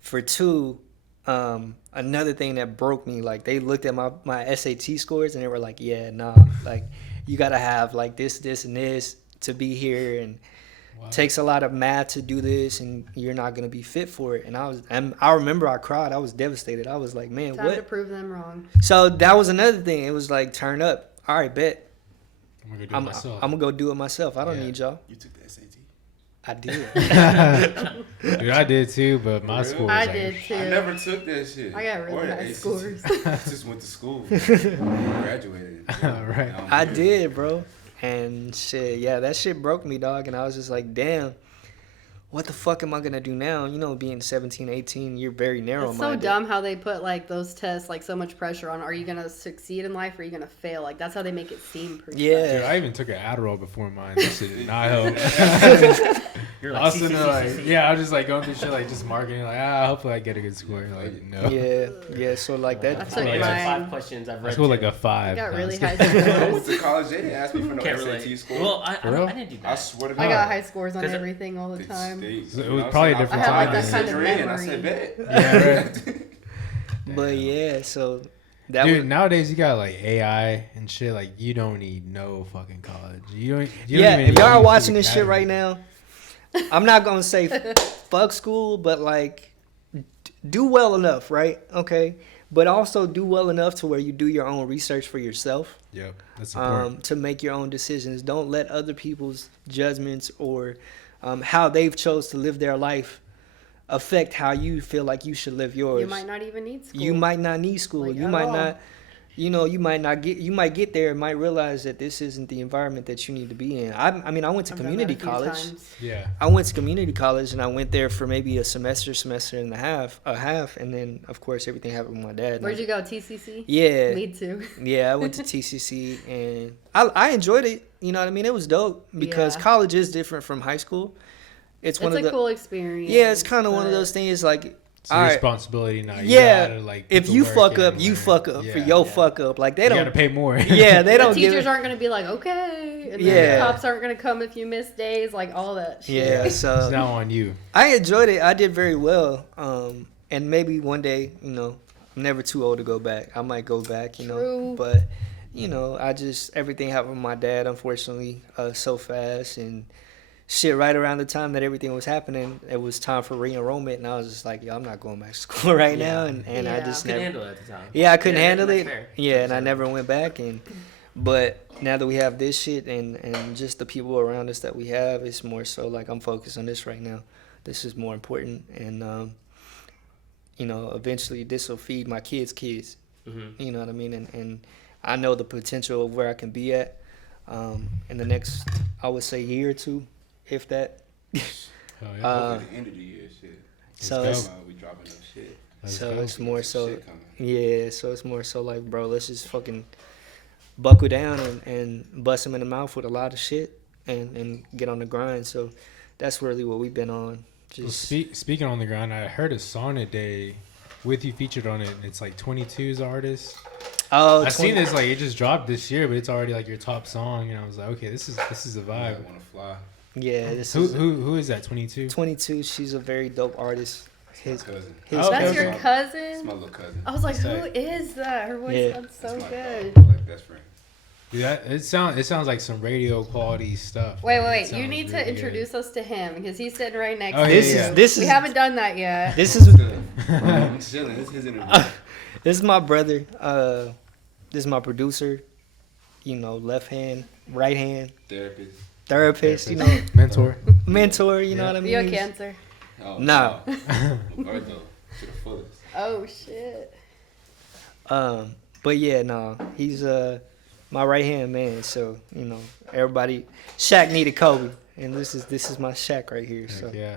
For two, another thing that broke me, like, they looked at my SAT scores and they were like, yeah, nah, like, you got to have, like, this, and this to be here, and takes a lot of math to do this, and you're not going to be fit for it. And I remember I cried. I was devastated. I was like, man, Time what? to prove them wrong. So that was another thing. It was like, turn up. All right, bet. I'm gonna go do it myself. I'm going to go do it myself. I don't need y'all. You took the SAT? I did. Dude, I did too, but my school was I like, did too. I never took that shit. I got really Or the high ACT. scores. I just went to school. Graduated. Right. Now I'm I here. did, bro. And shit, yeah, that shit broke me, dog. And I was just like, damn, what the fuck am I going to do now? You know, being 17, 18, you're very narrow-minded. It's so dumb how they put like those tests, like so much pressure on. Are you gonna succeed in life or are you gonna fail? Like that's how they make it seem. Pretty Yeah. Dude, I even took an Adderall before mine. That shit did not help. You're I was sitting there like, yeah, I was just like going through shit like just marketing, like, hopefully I get a good score. Like, no. Yeah, so like that. I took Yeah. mine. 5 questions I've I read. scored like too. a 5. I got No, really it's- high I scores. went to college. They didn't ask me for no Can't SAT relate. score. Well, I real? didn't do I that. swear to I God. got high scores on 'Cause everything all the time. So it was probably a different I had, like, time. that kind of And I memory. said, bet. Yeah, right. But yeah, so that Dude, was. nowadays you got like AI and shit. Like you don't need no fucking college. You don't Yeah, even if y'all are need watching the this shit right academy. now, I'm not going to say fuck school, but like do well enough, right? Okay. But also do well enough to where you do your own research for yourself. Yep, that's important. To make your own decisions. Don't let other people's judgments or how they've chose to live their life affect how you feel like you should live yours. You might not even need school. You might not need school. Like, you at might all. not. You might get there and might realize that this isn't the environment that you need to be in. I mean, I went to I've done community that a few college. times. Yeah. I went to community college and I went there for maybe a semester and a half, and then of course everything happened with my dad. Where'd you go? TCC? Yeah, Me too. yeah, I went to TCC and I enjoyed it. You know what I mean? It was dope because Yeah. college is different from high school. It's one It's of a the cool experience. yeah, it's kind of one of but those things like. It's All your right. responsibility now. You Yeah, gotta, like, if put the you work fuck in up, and you learn. fuck up for Yeah. your fuck up. Like they You don't. gotta pay more. Yeah, they The don't give. teachers aren't going to be like, okay. And then Yeah. the cops aren't going to come if you miss days. Like all that shit. Yeah, It's so now on you. I enjoyed it. I did very well. And maybe one day, you know, I'm never too old to go back. I might go back, you know. True. But, you know, everything happened with my dad, unfortunately, so fast. And shit, right around the time that everything was happening, it was time for re-enrollment. And I was just like, yo, I'm not going back to school right now. And I Yeah. just Couldn't never. handle it at the time. Yeah, I couldn't Yeah, handle that's it. fair. Yeah, and I never went back. But now that we have this shit and just the people around us that we have, it's more so like I'm focused on this right now. This is more important, and you know, eventually this will feed my kids' kids. Mm-hmm. You know what I mean? And I know the potential of where I can be at in the next, I would say, year or two, if that. Hell yeah. Hopefully the end of the year, shit. So Let's it's, go. We dropping up shit. Let's so go. it's more so. Shit coming. Yeah, so it's more so like, bro, let's just fucking buckle down and bust him in the mouth with a lot of shit and get on the grind. So that's really what we've been on. Well, Just speaking on the ground, I heard a song today with you featured on it, and it's like 22's artist. oh, I've seen this, like, it just dropped this year, but it's already like your top song, and I was like, okay, this is a I vibe. want to fly. Yeah, this Who is who is that? 22. 22. She's a very dope artist. It's my cousin. his Oh, okay, That's okay. your It's cousin? my little cousin. I was like, who Sick. is that? Her voice Yeah. sounds so That's my good. dog, like best friend. Dude, it sounds like some radio quality stuff. Wait, Like, it wait. You sounds need to really introduce us to him because he's sitting right next Oh, to yeah, This you. yeah. is this We is haven't done that yet. this is I'm chilling. This is his interview. this is my brother. This is my producer. You know, left hand, right hand, Therapist. therapist. You know, mentor. mentor. You know Yeah. what I mean? You a He's- cancer? Oh, No. Virgo to the fullest. Oh shit. But yeah, no, he's my right hand man. So you know, everybody, Shaq needed Kobe, and this is my Shaq right here. So Heck yeah.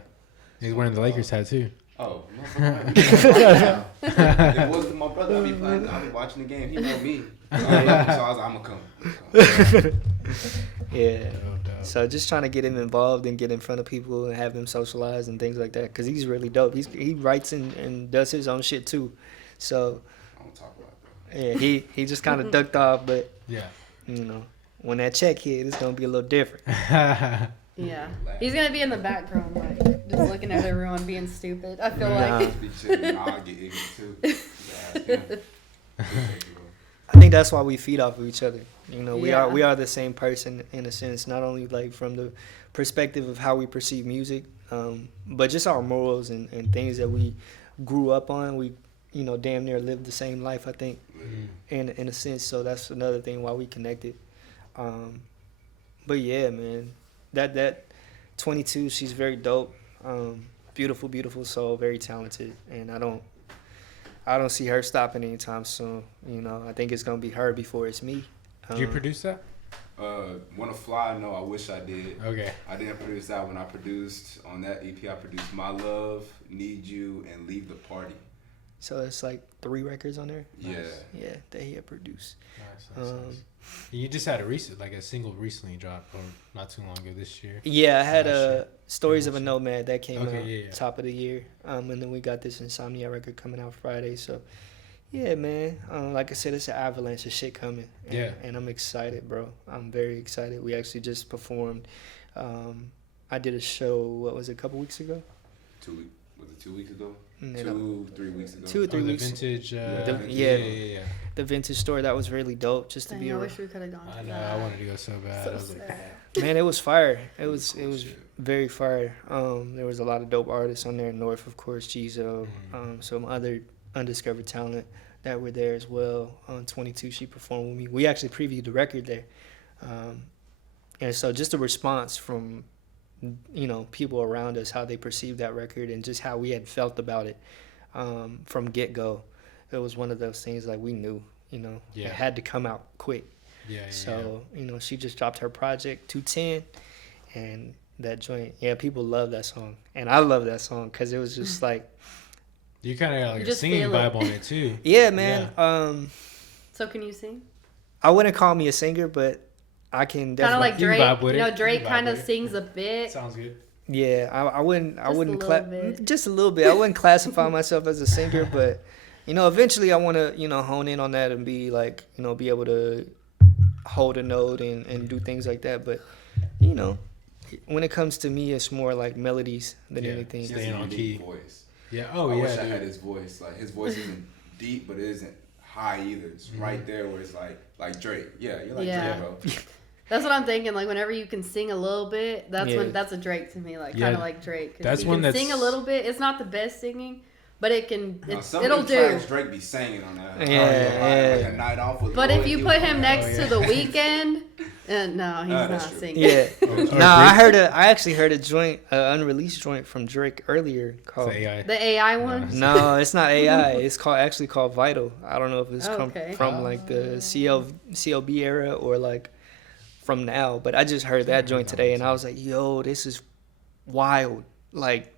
He's wearing the Lakers hat too. Oh, motherfucker. It wasn't my brother. I'll be watching the game. He know me. So I was like, I'm going to come. yeah. Dope, dope. So just trying to get him involved and get in front of people and have him socialize and things like that, cause he's really dope. He writes and does his own shit too. So I don't talk about that. yeah, he just kind of ducked off, but Yeah. when that check hit, it's gonna be a little different. Yeah. He's gonna be in the background, like just looking at everyone being stupid. I feel Nah. like. Be chilling. I'll get ignorant too. Yeah. I think that's why we feed off of each other. We Yeah. are the same person in a sense, not only like from the perspective of how we perceive music, but just our morals and things that we grew up on. We, damn near lived the same life, I think, in a sense. So that's another thing why we connected. But yeah, man, that 22, she's very dope. Beautiful, beautiful soul, very talented, and I don't see her stopping anytime soon. I think it's gonna be her before it's me. Did you produce that? Wanna Fly? No, I wish I did. Okay. I didn't produce that one. I produced on that EP. I produced My Love, Need You, and Leave the Party. So it's like 3 records on there. Yeah. Yeah, that he had produced. Nice. You just had a single recently dropped, or not too long ago this year. Yeah, I had Last year. Stories of a Nomad that came Okay, out yeah. top of the year, and then we got this Insomnia record coming out Friday. So, yeah, man, like I said, it's an avalanche of shit coming. And I'm excited, bro. I'm very excited. We actually just performed. I did a show. What was it? A couple weeks ago. 2 weeks. Was it 2 weeks ago? 3 weeks ago. 2 or 3 the weeks. vintage. Yeah. The vintage store, that was really dope. Just to Dang, be I around. wish we could have gone to I know. that. I wanted to go so bad. So I was like, sad. Man, it was fire. It was very fire. There was a lot of dope artists on there. North, of course, Jizo, some other undiscovered talent that were there as well. On 22, she performed with me. We actually previewed the record there, and so just the response from people around us, how they perceived that record, and just how we had felt about it from get go. It was one of those things like we knew, it had to come out quick. So, she just dropped her project, 210, and that joint, people love that song. And I love that song because it was just like... You kind of got like You a just singing feel vibe it. on it, too. Yeah, man. So can you sing? I wouldn't call me a singer, but I can Kind of definitely... like You can Drake. vibe with You know, it. You Drake can vibe kind of with it. sings a bit. Sounds good. Yeah, I wouldn't... Just a little bit. Just a little bit. I wouldn't classify myself as a singer, but, eventually I want to, hone in on that and be like, be able to hold a note and do things like that. But, when it comes to me, it's more like melodies than anything. He has Staying a on unique key. voice. Yeah. I wish I had his voice. Like his voice isn't deep, but it isn't high either. It's right there where it's like Drake. Yeah, you're like Yeah. Drake, bro. That's what I'm thinking. Like whenever you can sing a little bit, that's Yeah. when that's a Drake to me. Like Yeah. kind of like Drake. 'Cause That's you one can that's- sing a little bit. It's not the best singing, but it can. Now, some It'll of the do. tracks Drake be singing on that. Yeah, Like a night off with But Lloyd, if you he put was him on next that. to The Weeknd, no, he's not that's true. singing. Yeah. Or Nah, Drake. I actually heard a joint, unreleased joint from Drake earlier called... It's AI. The AI one. No, it's not AI. It's actually called Vital. I don't know if it's come Okay. from like the CLB era or like from now, but I just heard that joint today and I was like, yo, this is wild. Like,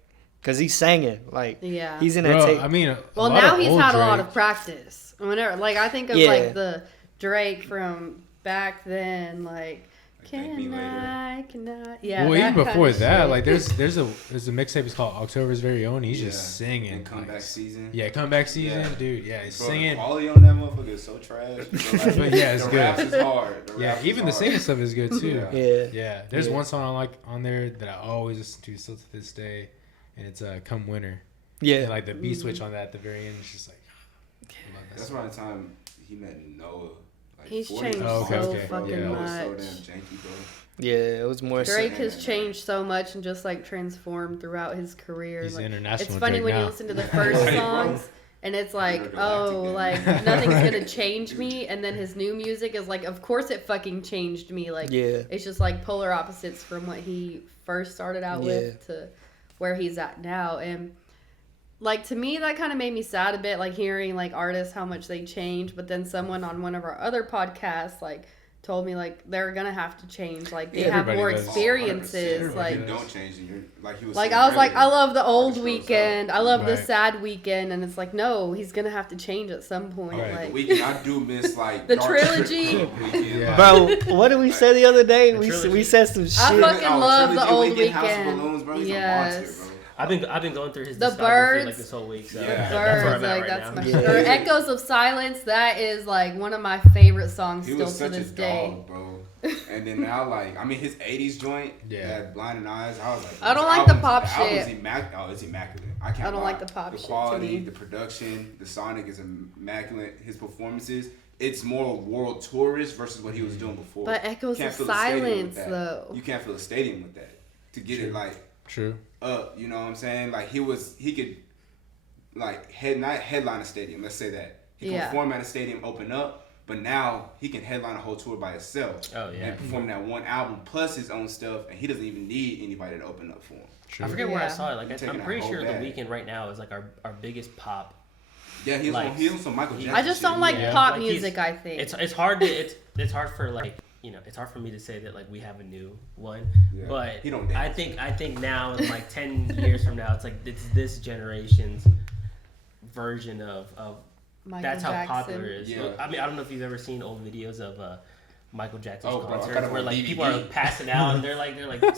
cause he's singing. Like, Yeah. he's in that Bro, tape. I mean, Well, now he's had a lot of practice. Whenever, like, I think of Yeah. like the Drake from back then, like, Thank Me can Later. I? Yeah. Well, that even kind before of that, shit. like there's a mixtape. It's called October's Very Own. He's Yeah. just singing. And comeback like, season. Yeah, comeback season, Yeah. dude. Yeah, he's Bro, singing. The quality on that motherfucker is so trash. But yeah, it's the good. raps is hard. The Yeah, raps even the is hard. singing stuff is good too. Yeah. Yeah. Yeah, there's Yeah. one song I like on there that I always listen to still to this day, and it's "Come Winter." Yeah. And like the beat switch on that at the very end, it's just like. I love that That's song. around the time he met Noah. Like He's 40 changed Oh, okay, so okay. fucking yeah, much. it was so damn janky, bro. Yeah, it was more... Drake so- has changed so much and just like transformed throughout his career. He's Like, international. it's funny Drake when you now. listen to the first Right, bro. songs and it's like, Intergalactic oh, then. like nothing's gonna change me, and then his new music is like, of course it fucking changed me. Like, Yeah. it's just like polar opposites from what he first started out with to where he's at now. And like to me, that kind of made me sad a bit, like hearing like artists how much they change. But then someone on one of our other podcasts like told me like they're gonna have to change, like they Yeah, have everybody more does. experiences. 100%. Like, If you don't change, then you're like he was. like saying I was like, I earlier, love the old shows Weekend, I love the Right. sad Weekend, and it's like no, he's gonna have to change at some point. Right. The Like, Weeknd, I do miss like The Dark trilogy. Strip Club Weekend. Yeah. Bro, what did we say the other day? The We trilogy. said some shit. I fucking love the Trilogy old Weekend, House of Weekend. Balloons, bro. He's a Yes. monster, bro. I've been going through his The discography Birds. like this whole week. So Yeah. The that's where Birds, I'm at like right that's now. my Yeah. or Echoes of Silence. That is like one of my favorite songs He still was to such a this day. dog, bro. And then now, like, I mean, his '80s joint, Yeah. that Blinding Eyes. I was like, I don't this like the album's- pop album's shit. It's immaculate. I can't. I don't lie. like the pop The shit to quality, me. the production, the sonic is immaculate. His performances. It's more world tourist versus what he was doing before. But Echoes Can't of fill a stadium with Silence, that. though. You can't fill a stadium with that to get it like True. up. You know what I'm saying? Like he could like not headline a stadium. Let's say that he Yeah. can perform at a stadium, open up. But now he can headline a whole tour by himself. Oh, yeah. And perform that one album plus his own stuff, and he doesn't even need anybody to open up for him. True. I forget where I Yeah. saw it. Like You're taking I'm a pretty whole sure bag. The Weeknd right now is like our biggest pop. Yeah, he's Like, on some Michael Jackson. I just don't shit. like Yeah. pop Like, he's- music. I think It's hard to it's hard for like it's hard for me to say that like we have a new one, Yeah. but He don't dance. I think now in like 10 years from now it's like it's this generation's version of Michael that's how Jackson. popular it is. Yeah. I mean I don't know if you've ever seen old videos of Michael Jackson's Oh, bro, I got concerts him where on like DVD. people are passing out and they're like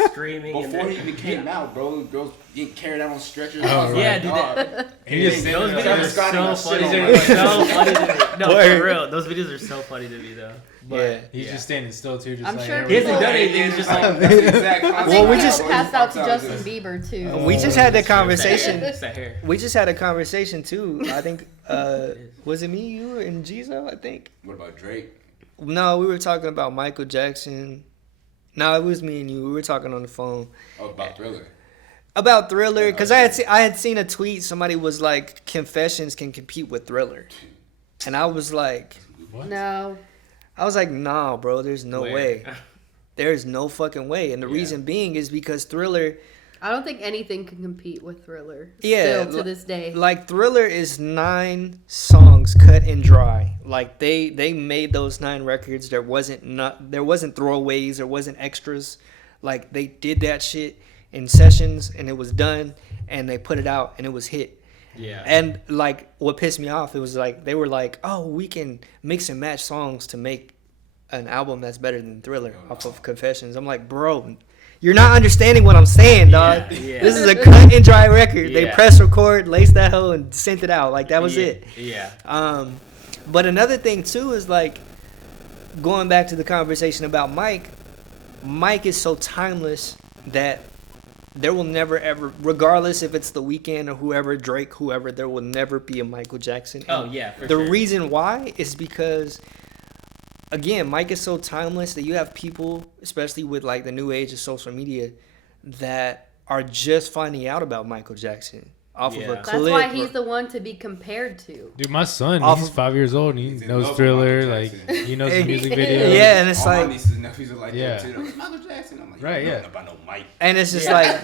screaming and Before they're, he even came out, bro, girls getting carried out on stretchers. Oh, I was right. Yeah, like, dude, dog. He just Hey, those man, videos Travis are Scott so ain't funny. got shit They're on so my- funny to me. No, Word. for real, those videos are so funny to me though. But Yeah. He's yeah. just standing still too. Just I'm like, sure here He we hasn't go. done anything. He's just like That's the exact I concept. think we he just- just passed out to Outside Justin this. Bieber too. We just had that It's that hair. conversation. It's that hair. We just had a conversation too. I think was it me, you, and Jizo? I think. What about Drake? No, we were talking about Michael Jackson. No, it was me and you. We were talking on the phone Oh, about Thriller. about Thriller because I had seen a tweet. Somebody was like, "Confessions can compete with Thriller," and I was like, What? No, "Nah, bro. There's no Where? way. There's no fucking way." And the Yeah. reason being is because Thriller. I don't think anything can compete with Thriller. Yeah, Still to this day. Like Thriller is 9 songs cut and dry. Like they made those 9 records. There wasn't throwaways. There wasn't extras. Like they did that shit in sessions and it was done and they put it out and it was hit. Yeah. And like what pissed me off, it was like they were like, oh, we can mix and match songs to make an album that's better than Thriller off of Confessions. I'm like, bro, you're not understanding what I'm saying, dog. Yeah. This is a cut and dry record. They Yeah. press record, laced that hoe, and sent it out. Like that was yeah. it. Yeah. But another thing too is like going back to the conversation about Mike. Mike is so timeless that there will never ever, regardless if it's The Weeknd or whoever, Drake, whoever, there will never be a Michael Jackson. Oh And yeah. For the sure. reason why is because, again, Mike is so timeless that you have people, especially with like the new age of social media, that are just finding out about Michael Jackson off of Yeah. a That's clip. That's why or- he's the one to be compared to. Dude, my son, Off he's of- 5 years old and he He's in knows love with Thriller. Michael Like Jackson. he knows the music Yeah. videos. Yeah, and it's All my like, nieces and nephews are like Yeah. that too. They're like, Michael Jackson. I'm like, Right, you yeah. don't know about no Mike. and it's just Yeah.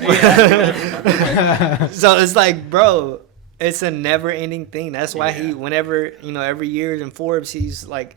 like, so it's like, bro, it's a never-ending thing. That's why he, Yeah. whenever every year in Forbes, he's like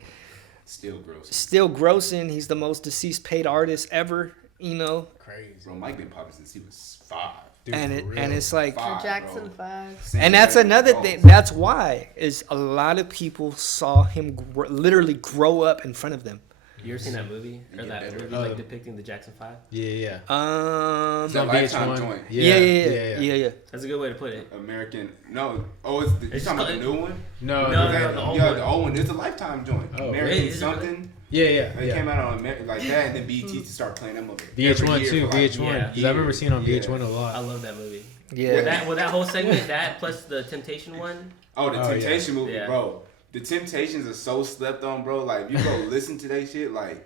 Still gross. still grossing. He's the most deceased paid artist ever. Crazy. Bro, Mike been popping since he was 5. Dude, and for real. it's like, Five, Jackson bro. 5. Same and that's thing. another Oh, thing. That's why is a lot of people saw him literally grow up in front of them. You ever seen that movie or Yeah, that better. movie like depicting the Jackson 5? Yeah. Um, That On Lifetime VH1. joint. yeah. That's a good way to put it. American. No. Oh, it's you It's talking about just- the new one? No. No, no. That- the old yeah, one. the old one. It's a Lifetime joint. Oh, American really? Is it something. Yeah. It came out on like that, and then BET to start playing them over. VH1 too. VH1. yeah, Because I remember seeing on yeah. VH1 a I lot. love that movie. Yeah. That whole segment, that plus the Temptation one. Oh, the Oh, Temptation movie, Yeah. bro. The Temptations are so slept on, bro. Like, if you go listen to that shit, like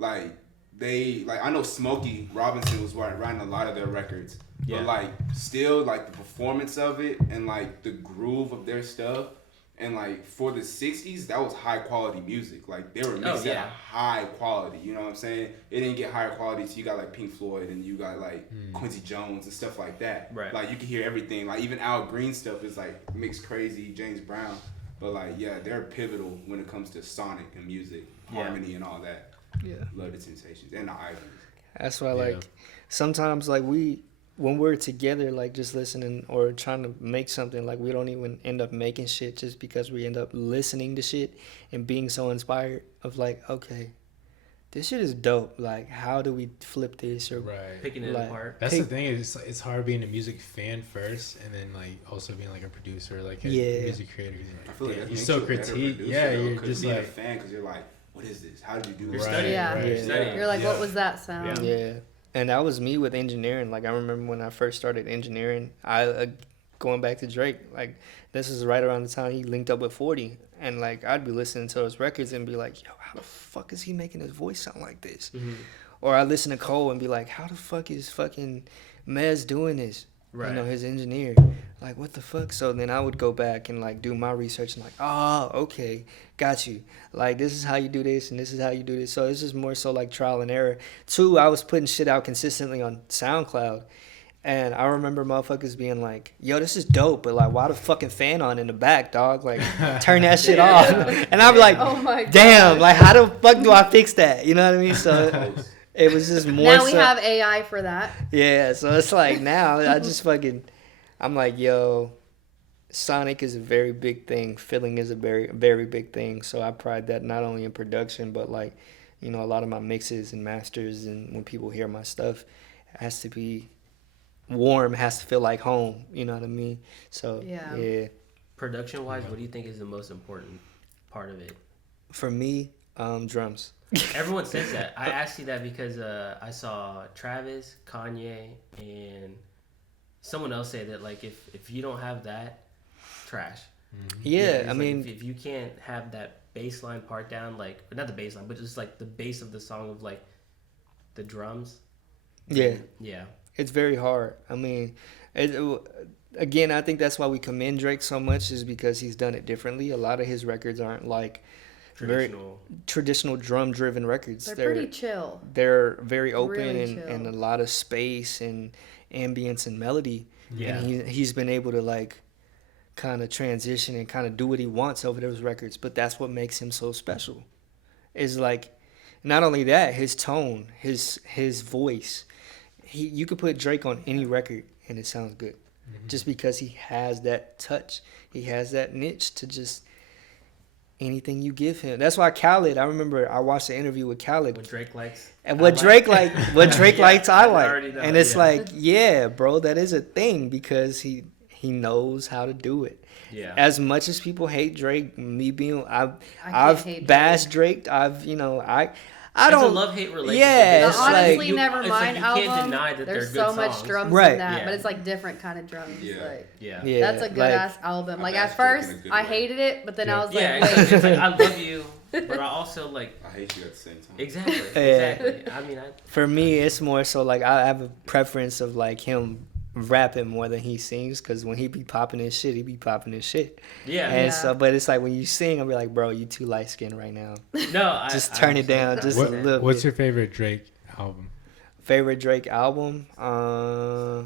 I know Smokey Robinson was writing a lot of their records, Yeah. but like still like the performance of it and like the groove of their stuff, and like for the '60s, that was high quality music. Like they were mixed yeah. at a high quality. You know what I'm saying? It didn't get higher quality till you got like Pink Floyd and you got like Quincy Jones and stuff like that. Right. Like you can hear everything. Like even Al Green stuff is like mixed crazy. James Brown. But like, yeah, they're pivotal when it comes to sonic and music, Yeah. harmony and all that. Yeah. Love the Temptations and the Islands. That's why, Yeah. like, sometimes, like, when we're together, like, just listening or trying to make something, like, we don't even end up making shit just because we end up listening to shit and being so inspired of, like, okay, this shit is dope. Like, how do we flip this? Or Right. Picking it Like, apart. That's the thing. It's hard being a music fan first, and then like also being like a producer, like a Yeah. music creator. 'Cause I feel like you're that makes so you a better critique. producer, Yeah, though, you're 'cause just being like a fan because you're like, what is this? How did you do You're this? studying. Yeah. right. You're Yeah. studying. You're like, Yeah. what was that sound? Yeah, and that was me with engineering. Like, I remember when I first started engineering, I going back to Drake. Like, this is right around the time he linked up with 40, and like I'd be listening to those records and be like, yo, how the fuck is he making his voice sound like this? Mhm. Or I listen to Cole and be like, how the fuck is fucking Mez doing this? Right. You know, his engineer. Like, what the fuck? So then I would go back and like do my research and like, oh, okay, got you. Like, this is how you do this and this is how you do this. So it's just more so like trial and error. 2, I was putting shit out consistently on SoundCloud. And I remember motherfuckers being like, yo, this is dope, but like, why the fucking fan on in the back, dog? Like, turn that shit Yeah. off. And I'm like, Oh my god. damn, like, how the fuck do I fix that? You know what I mean? So it was just more Now we so- have AI for that. yeah, so it's like now I just fucking, I'm like, yo, sonic is a very big thing. Feeling is a very, very big thing. So I pride that not only in production, but like, you know, a lot of my mixes and masters and when people hear my stuff, it has to be warm, has to feel like home. You know what I mean? So Yeah. Production wise, what do you think is the most important part of it? For me, drums. Everyone says that. I asked you that because I saw Travis, Kanye, and someone else say that like if you don't have that, trash. Yeah, it's I like, mean, if you can't have that bass line part down, like not the bass line, but just like the bass of the song of like the drums. yeah. Yeah. It's very hard. I mean, again, I think that's why we commend Drake so much is because he's done it differently. A lot of his records aren't like Traditional. traditional drum-driven records. They're pretty chill. They're very open Really and a chill. lot of space and ambience and melody. Yeah. And he's been able to like kind of transition and kind of do what he wants over those records. But that's what makes him so special. Is like, not only that, his tone, his voice. You could put Drake on any record and it sounds good. Just because he has that touch. He has that niche to just anything you give him. That's why Khaled, I remember I watched the interview with Khaled. What Drake likes. And what Drake likes, I already like. know, And it's yeah. like, yeah, bro, that is a thing because he knows how to do it. Yeah. As much as people hate Drake, me being can't I've hate bashed Drake. I've I It's a don't love-hate relationship. Yeah, The it's Honestly like- You- Never it's like Mind you can't album, deny that there's they're so good much songs. drums Right. in that, Yeah. but it's like different kind of drums. Yeah. Like, Yeah. Yeah, that's a good like- ass album. Like I at bashed Drake in first a good I way. hated it, but then Yeah. I was Yeah, like, it's wait. like I love you, but I also like I hate you at the same time. exactly. Yeah. Exactly. I mean, For me, it's more so like I have a preference of like him rapping more than he sings because when he be popping his shit, he be popping his shit. yeah. And Yeah. so, but it's like when you sing, I'll be like, bro, you too light skinned right now. No, Just turn it down, understand. just I a understand. little- What's your favorite Drake album? Favorite Drake album? I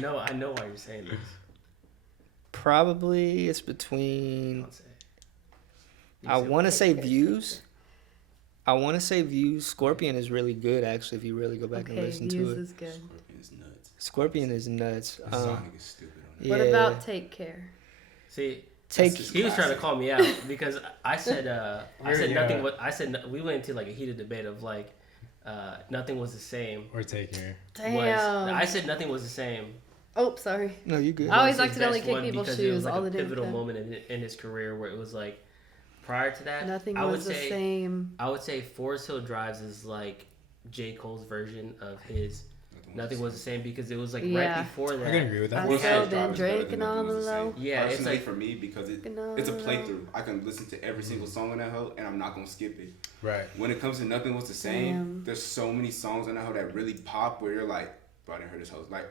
know why you're saying this. Probably it's between. Don't say it. You I say want to it. say Views. I want to say Views. Scorpion is really good, actually, if you really go back and Okay, listen Views to it. is good. Scorpion's nuts. Scorpion is nuts. Sonic is stupid on it. What Yeah. about Take Care? See, Take he was trying to call me out because I said Yeah. nothing. I said we went into like a heated debate of like nothing was the same. Or Take Care? Damn. I said nothing was the same. Oh, sorry. No, you good. I always was his accidentally best kick one people's because it was shoes like all a the damn pivotal time. moment in his career where it was like prior to that. Nothing I would was the say same. I would say Forest Hill Drives is like J. Cole's version of his Nothing Was the Same because it was like Yeah. right before I that. can agree with that. I We still had- been drinking on the low. Yeah, it's Personally, like for me because it's a playthrough. I can listen to every single song on that hoe and I'm not gonna skip it. Right. When it comes to Nothing Was the Same, Damn. there's so many songs on that hoe that really pop where you're like, bro, I didn't hear this hoe. Like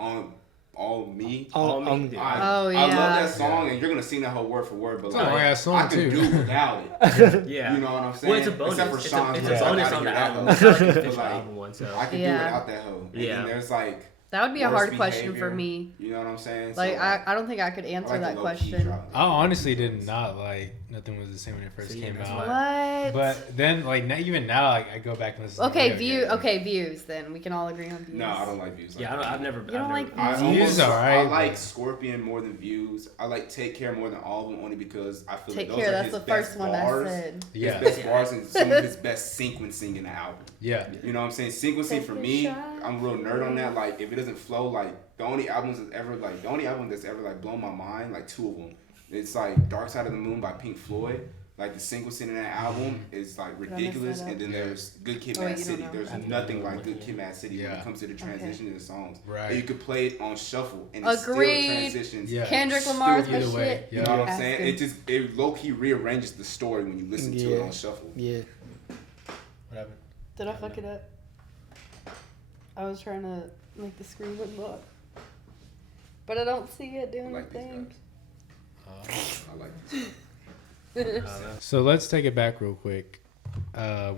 on All Me. All Me. Um, did. Oh, I yeah. love that song and you're gonna sing that whole word for word, but It's a long like ass song, I can too. do without it. Yeah. You know what I'm saying? Well, it's a bonus. Except for Sean's It's verse, a I bonus gotta on the hear that album. hoe. It's not like the But, official like, album one, so I can do Yeah. without that hoe. And Yeah. then there's like That would be a worse hard question for behavior. me. You know what I'm saying? Like, So, I don't think I could answer I like that the low-key question. drop. I honestly did not like Nothing Was the Same when it first See, came that's out. What? But then, like, even now, I go back and listen to Okay, the radio. views. Then we can all agree on views. No, I don't like views. Like Yeah, I've never. You don't like I Views? almost, Views are I alright, like but- Scorpion more than Views. I like Take Care more than all of them, only because I feel Take like those care. are That's his the best first one bars. I said. His Yeah. best bars and some of his best sequencing in the album. Yeah. You know what I'm saying? Sequencing Take for a me, shot. I'm a real nerd on that. Like, if it doesn't flow, like the only album that's ever like blown my mind, like two of them. It's like Dark Side of the Moon by Pink Floyd. Like the sequencing in that album is like Did I mess ridiculous, that up? and then there's Good Kid, Oh, Mad wait, you don't City. know. There's Okay. nothing like Good Kid, Mad City when Yeah. it comes to the transition in the songs. Right. And you could play it on shuffle, and it still Agreed. transitions. Yeah. Kendrick Lamar's my Either way. shit. You know what I'm Ask saying? him. It low key rearranges the story when you listen to it Yeah. on shuffle. Yeah. What happened? Did I fuck it up? I was trying to make the screen look, but I don't see it I doing like these anything. guys. I like this. So let's take it back real quick.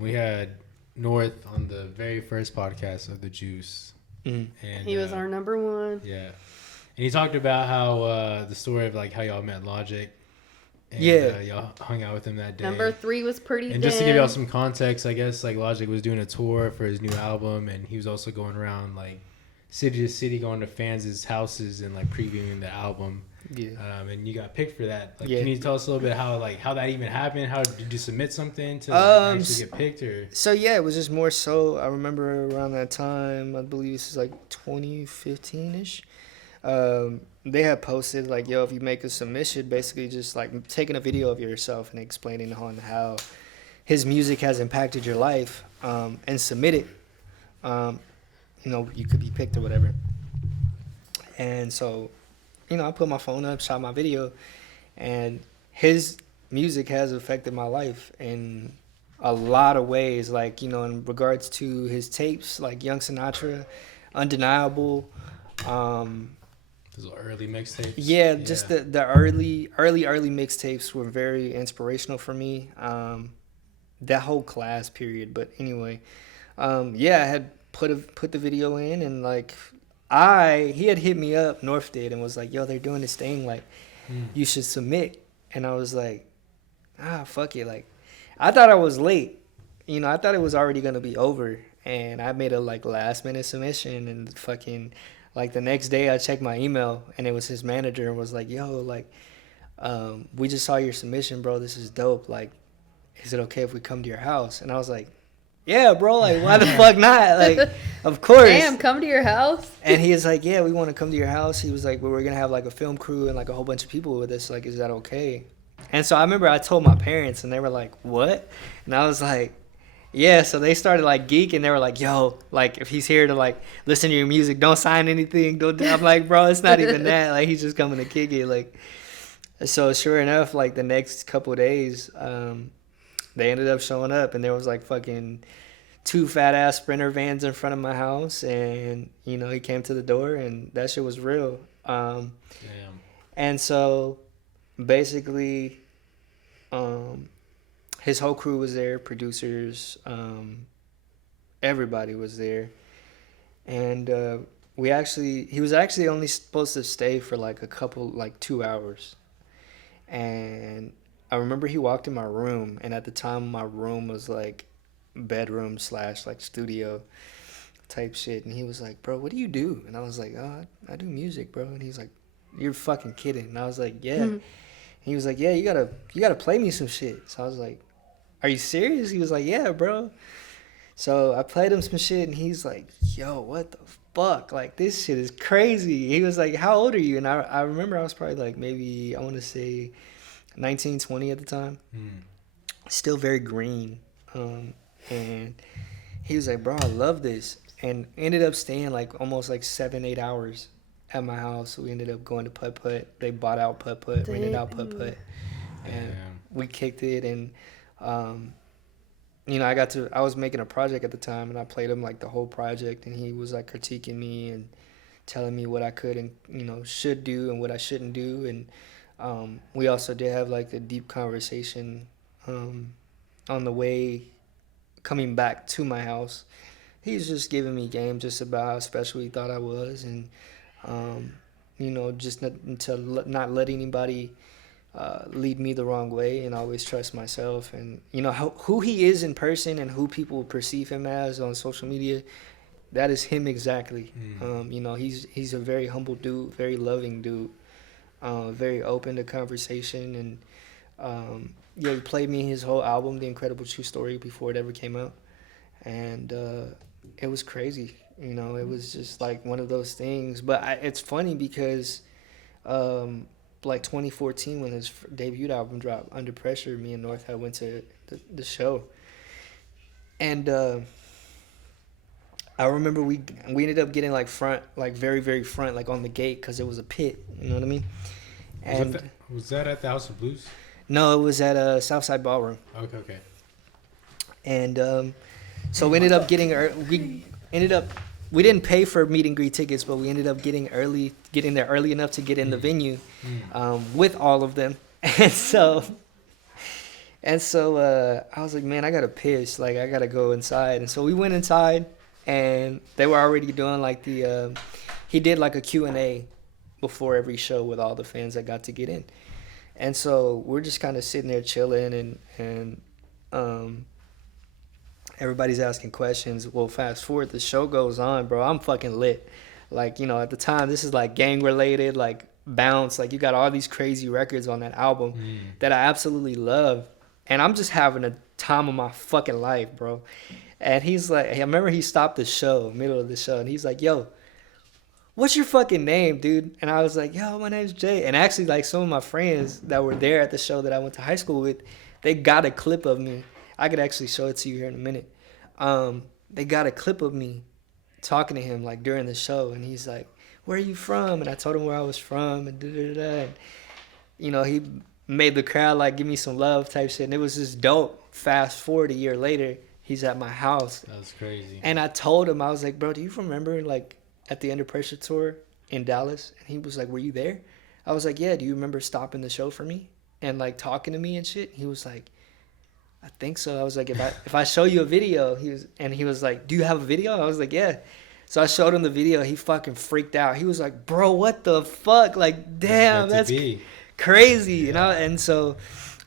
We had North on the very first podcast of the Juice, Mm. and He was our number one. yeah, and he talked about how the story of like how y'all met Logic. And, Yeah. y'all hung out with him that day. Number 3 was pretty. And just to give thin. y'all some context, I guess like Logic was doing a tour for his new album, and he was also going around like city to city, going to fans' houses and like previewing the album. Yeah. And you got picked for that. Like, Yeah. can you tell us a little bit how that even happened? How did you submit something to actually get picked, or? So yeah, it was just more so. I remember around that time, I believe this is like 2015-ish. They had posted like, yo, if you make a submission, basically just like taking a video of yourself and explaining on how his music has impacted your life, and submit it. You could be picked or whatever. And so, I put my phone up, shot my video, and his music has affected my life in a lot of ways. Like, in regards to his tapes, like Young Sinatra, Undeniable. Those early mixtapes. Yeah, just the early mixtapes were very inspirational for me. That whole class period. But anyway, I had put the video in, and like he had hit me up, North did, and was like, yo, they're doing this thing, like you should submit. And I was like, fuck it. Like, I thought I was late. I thought it was already gonna be over, and I made a like last minute submission, and fucking like the next day I checked my email, and it was his manager, and was like, yo, like we just saw your submission, bro, this is dope, like is it okay if we come to your house? And I was like, yeah, bro, like why the fuck not? Like, of course. Damn, come to your house. And he was like, yeah, we want to come to your house. He was like, well, we're gonna have like a film crew and like a whole bunch of people with us, like is that okay? And so I remember I told my parents, and they were like, what? And I was like, yeah. So they started like geeking. They were like, yo, like if he's here to like listen to your music, don't sign anything. Don't. I'm like, bro, it's not even that. Like, he's just coming to kick it. Like, so sure enough, like the next couple of days, they ended up showing up, and there was like fucking 2 fat ass Sprinter vans in front of my house, and he came to the door, and that shit was real. Damn. And so basically, his whole crew was there, producers, everybody was there. And he was actually only supposed to stay for like 2 hours. And I remember he walked in my room, and at the time my room was like bedroom / like studio type shit. And he was like, bro, what do you do? And I was like, oh, I do music, bro. And he's like, you're fucking kidding. And I was like, yeah. Mm-hmm. He was like, yeah, you gotta play me some shit. So I was like, are you serious? He was like, yeah, bro. So I played him some shit, and he's like, yo, what the fuck? Like, this shit is crazy. He was like, how old are you? And I remember I was probably like maybe, I want to say 19, 20 at the time. Still very green. And he was like, bro, I love this. And ended up staying like almost like 7-8 hours at my house. We ended up going to Putt Putt. They bought out Putt Putt, rented out Putt Putt, and we kicked it. And I was making a project at the time, and I played him like the whole project, and he was like critiquing me and telling me what I could and should do and what I shouldn't do. And we also did have like a deep conversation on the way coming back to my house. he's just giving me game just about how special he thought I was, and you know, just not let anybody lead me the wrong way, and always trust myself. And you know who he is in person and who people perceive him as on social media, that is him exactly. You know, he's a very humble dude, very loving dude, very open to conversation. And yeah, he played me his whole album, The Incredible True Story, before it ever came out, and it was crazy. You know, it was just like one of those things. But it's funny because like 2014, when his debut album dropped, Under Pressure, me and North had went to the show, and I remember we ended up getting like front, like very, very front, like on the gate, because it was a pit. You know what I mean? And was that at the House of Blues? no, it was at Southside Ballroom. Okay. And so we ended up getting we didn't pay for meet and greet tickets, but we ended up getting there early enough to get in the venue with all of them. And so I was like, man, I gotta piss, like I gotta go inside. And so we went inside, and they were already doing like he did like a Q&A before every show with all the fans that got to get in. And so we're just kind of sitting there chilling, and everybody's asking questions. Well, fast forward, the show goes on, bro. I'm fucking lit. Like, you know, at the time, this is like gang related, like Bounce. Like, you got all these crazy records on that album that I absolutely love. And I'm just having a time of my fucking life, bro. And he's like, I remember he stopped the show, middle of the show, and he's like, yo, what's your fucking name, dude? And I was like, yo, my name's Jay. And actually, like, some of my friends that were there at the show that I went to high school with, they got a clip of me. I could actually show it to you here in a minute. They got a clip of me talking to him, like, during the show. And he's like, where are you from? And I told him where I was from, and da-da-da-da. And, you know, he made the crowd, like, give me some love type shit. And it was just dope. Fast forward a year later, he's at my house. That was crazy. And I told him, I was like, bro, do you remember, like, at the Under Pressure tour in Dallas? And he was like, were you there? I was like, yeah, do you remember stopping the show for me and like talking to me and shit? He was like, I think so. I was like, if I show you a video, he was like, do you have a video? I was like, yeah. So I showed him the video. He fucking freaked out. He was like, bro, what the fuck? Like, damn, that's crazy, you know? And so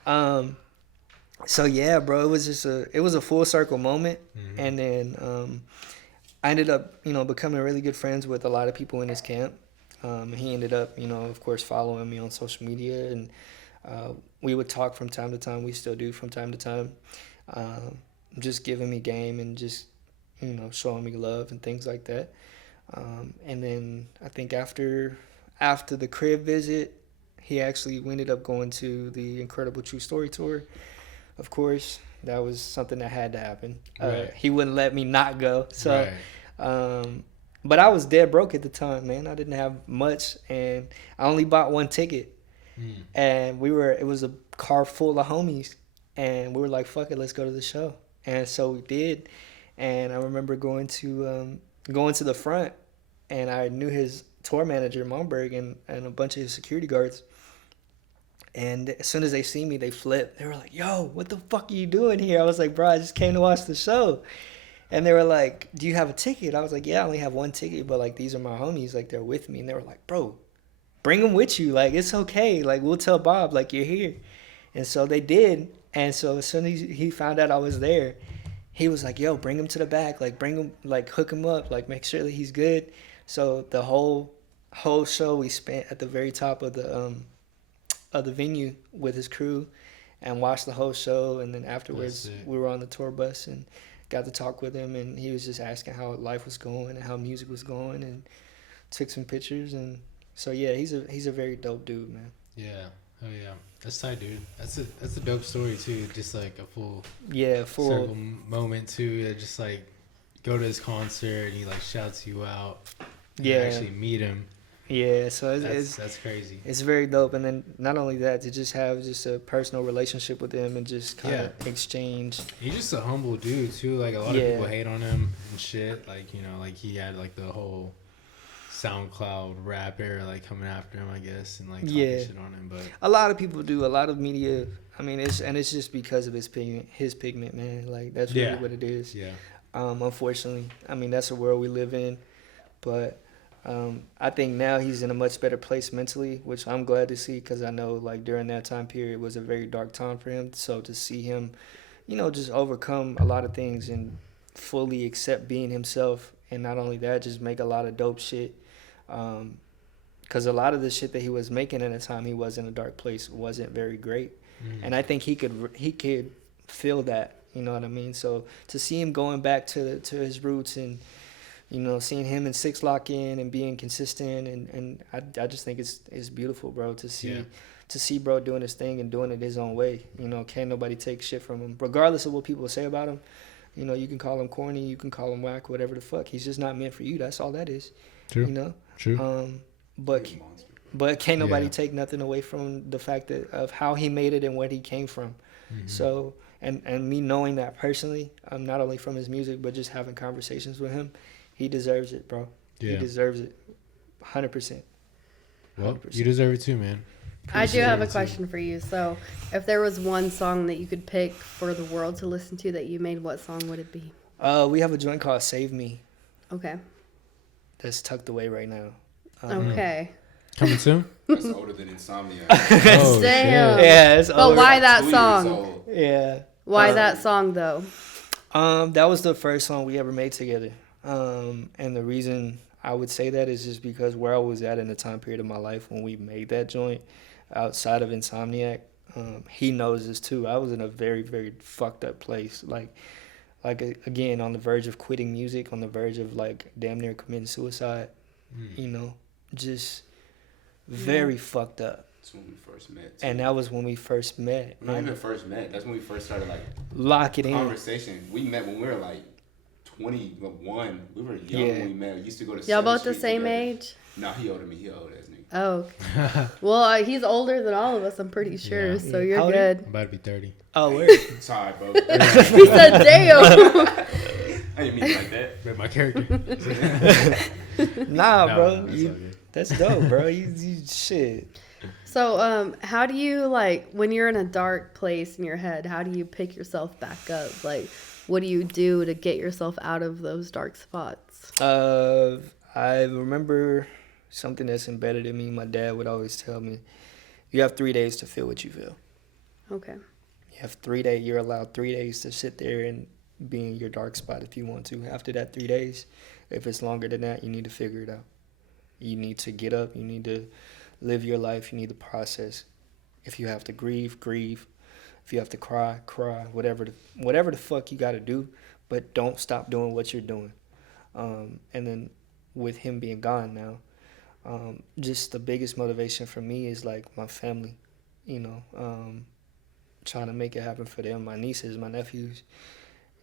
yeah, bro, it was a full circle moment. And then I ended up, you know, becoming really good friends with a lot of people in his camp. He ended up, you know, of course, following me on social media, and we would talk from time to time. We still do from time to time. Just giving me game and just, you know, showing me love and things like that. And then I think after the crib visit, he actually ended up going to the Incredible True Story tour. Of course, that was something that had to happen. Right. He wouldn't let me not go. So, but I was dead broke at the time, man. I didn't have much, and I only bought one ticket. And it was a car full of homies, and we were like, fuck it, let's go to the show. And so we did. And I remember going to the front, and I knew his tour manager, Momberg, and a bunch of his security guards. And as soon as they see me, they flipped. They were like, yo, what the fuck are you doing here? I was like, bro, I just came to watch the show. And they were like, do you have a ticket? I was like, yeah, I only have one ticket, but like, these are my homies, like, they're with me. And they were like, bro, bring them with you. Like, it's okay. Like, we'll tell Bob, like, you're here. And so they did. And so as soon as he found out I was there, he was like, yo, bring him to the back. Like, bring him, like, hook him up. Like, make sure that he's good. So the whole show we spent at the very top of the venue with his crew and watched the whole show. And then afterwards, we were on the tour bus and got to talk with him. And he was just asking how life was going and how music was going, and took some pictures. And so, yeah, he's a very dope dude, man. Yeah. Oh, yeah. That's tight, dude. That's a dope story, too. Just, like, a full circle moment, too. Just, like, go to his concert and he, like, shouts you out. And actually meet him. Yeah, so that's crazy. It's very dope. And then not only that, to just have just a personal relationship with him and just kind of exchange. He's just a humble dude, too. Like, a lot of people hate on him and shit. Like, you know, like, he had, like, the whole SoundCloud rapper, like, coming after him, I guess, and, like, talking shit on him. But a lot of people do. A lot of media, I mean, it's just because of his pigment, man. Like, that's really what it is. Yeah. Unfortunately, I mean that's the world we live in. But I think now he's in a much better place mentally, which I'm glad to see because I know like during that time period was a very dark time for him. So to see him, just overcome a lot of things and fully accept being himself, and not only that, just make a lot of dope shit. Because a lot of the shit that he was making at the time he was in a dark place wasn't very great, and I think he could feel that. You know what I mean? So to see him going back to his roots and seeing him in Six Lock in and being consistent and I just think it's beautiful, bro, to see bro doing his thing and doing it his own way. Can't nobody take shit from him, regardless of what people say about him. You can call him corny, you can call him whack, whatever the fuck. He's just not meant for you. That's all that is. True. True. But can't nobody take nothing away from the fact of how he made it and where he came from. Mm-hmm. So and me knowing that personally, not only from his music but just having conversations with him, he deserves it, bro. Yeah. He deserves it, 100%. Well, you deserve it too, man. I do have a question for you. So, if there was one song that you could pick for the world to listen to that you made, what song would it be? We have a joint called "Save Me." Okay. That's tucked away right now. Okay. Coming soon? That's older than Insomnia. Oh, damn. Yeah, it's older. But why that song? Yeah. Why that song though? That was the first song we ever made together. And the reason I would say that is just because where I was at in the time period of my life when we made that joint, outside of Insomniac, he knows this too. I was in a very, very fucked up place. Like again, on the verge of quitting music, on the verge of like damn near committing suicide. Just very fucked up. That's when we first met. Too. And that was when we first met. Not even first met. That's when we first started like lock it in conversation. We met when we were like 21. We were young when we met. We used to go to. Y'all both the same together. Age? No, he older than me. He old as nigga. Oh. Okay. Well, he's older than all of us. I'm pretty sure. Yeah. So you're good. I'm about to be 30. Oh, word. Sorry, bro. He said, "Damn." I didn't mean it like that. But my character. Nah, bro. That's dope, bro. You shit. So, how do you, like, when you're in a dark place in your head, how do you pick yourself back up? Like, what do you do to get yourself out of those dark spots? I remember something that's embedded in me. My dad would always tell me, you have 3 days to feel what you feel. Okay. You have 3 days. You're allowed 3 days to sit there and be in your dark spot if you want to. After that 3 days, if it's longer than that, you need to figure it out. You need to get up. You need to live your life. You need to process. If you have to grieve, grieve. If you have to cry, cry. Whatever the fuck you got to do, but don't stop doing what you're doing. And then with him being gone now, just the biggest motivation for me is like my family, trying to make it happen for them, my nieces, my nephews.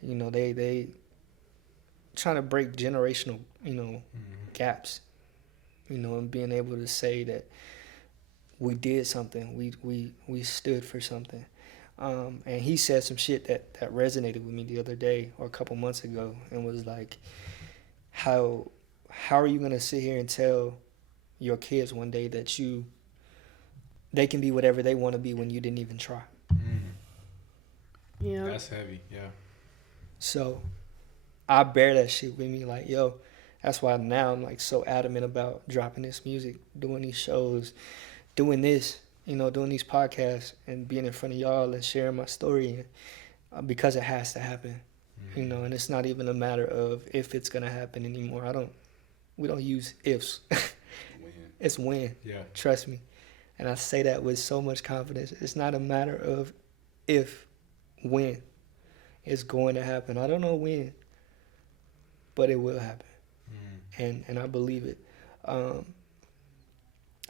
They trying to break generational, gaps, and being able to say that we did something, we stood for something. And he said some shit that resonated with me the other day or a couple months ago and was like, how are you going to sit here and tell your kids one day that they can be whatever they want to be when you didn't even try? Yeah. That's heavy, yeah. So I bear that shit with me, like, yo, that's why now I'm like so adamant about dropping this music, doing these shows, doing this, doing these podcasts and being in front of y'all and sharing my story because it has to happen, and it's not even a matter of if it's going to happen anymore. We don't use ifs. It's when. Yeah. Trust me. And I say that with so much confidence. It's not a matter of if, when. It's going to happen. I don't know when, but it will happen. And I believe it. And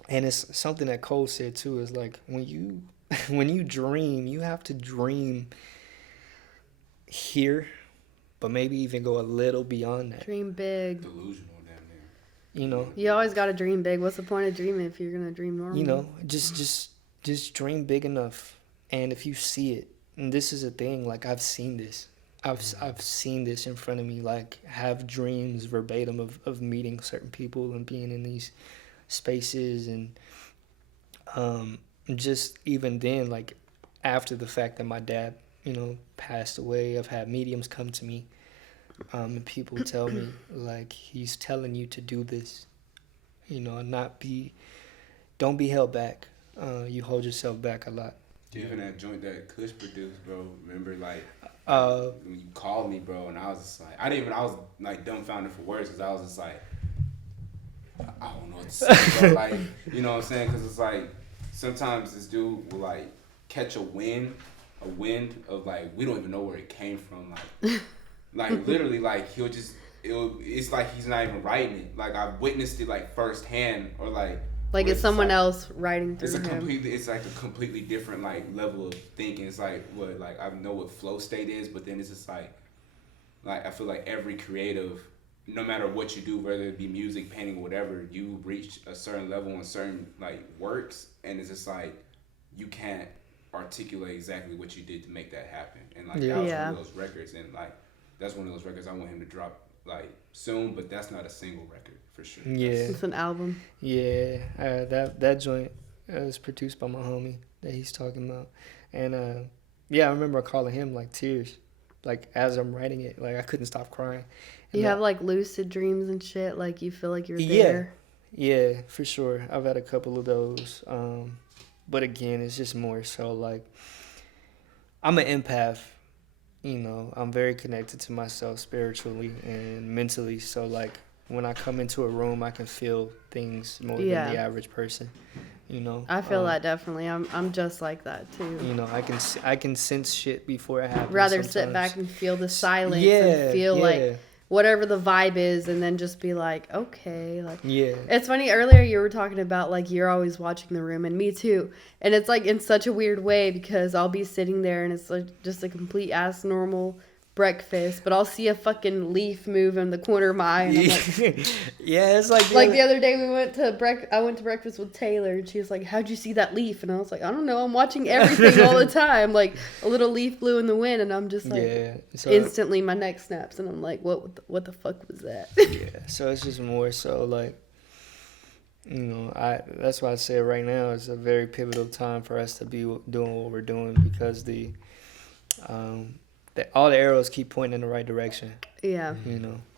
it's something that Cole said too, is like when you dream, you have to dream here, but maybe even go a little beyond that. Dream big. Delusional damn near. You always gotta dream big. What's the point of dreaming if you're gonna dream normal? Just dream big enough. And if you see it, and this is a thing, like I've seen this. I've seen this in front of me, like have dreams verbatim of meeting certain people and being in these spaces, and just even then, like after the fact that my dad, passed away, I've had mediums come to me And people tell me like he's telling you to do this, and don't be held back. You hold yourself back a lot. Even that joint that Kush produced, bro. Remember, like Uh, when you called me, bro, and I was just like, I was like dumbfounded for words, because I was just like, I don't know what to say, bro. Like, you know what I'm saying? Because it's like sometimes this dude will like catch a wind of like we don't even know where it came from, like literally, like it's like he's not even writing it. Like I've witnessed it like firsthand, or like It's someone like, else writing through it's him. It's like a completely different like level of thinking. It's like I know what flow state is, but then it's just like I feel like every creative, no matter what you do, whether it be music, painting, whatever, you reach a certain level in certain like works, and it's just like you can't articulate exactly what you did to make that happen. And like that was one of those records, and like that's one of those records I want him to drop like soon, but that's not a single record for sure. Yeah, It's an album. Yeah, that joint was produced by my homie that he's talking about, and I remember calling him like tears, like as I'm writing it, like I couldn't stop crying. And You have like lucid dreams and shit, like you feel like you're there. Yeah, for sure. I've had a couple of those, but again, it's just more so like I'm an empath. I'm very connected to myself spiritually and mentally. So like when I come into a room, I can feel things more than the average person. I feel that definitely. I'm just like that too. I can sense shit before it happens. Rather sometimes. sit back and feel the silence and feel like whatever the vibe is, and then just be like, okay, like It's funny. Earlier you were talking about like you're always watching the room, and me too. And it's like in such a weird way, because I'll be sitting there and it's like just a complete ass normal breakfast, but I'll see a fucking leaf move in the corner of my eye, and I'm like, it's like the other day I went to breakfast with Taylor, and she was like, how'd you see that leaf? And I was like, I don't know, I'm watching everything all the time. Like a little leaf blew in the wind, and I'm just like, so instantly my neck snaps, and I'm like, what the fuck was that? So it's just more so like, that's why I say right now it's a very pivotal time for us to be doing what we're doing, because all the arrows keep pointing in the right direction. Yeah.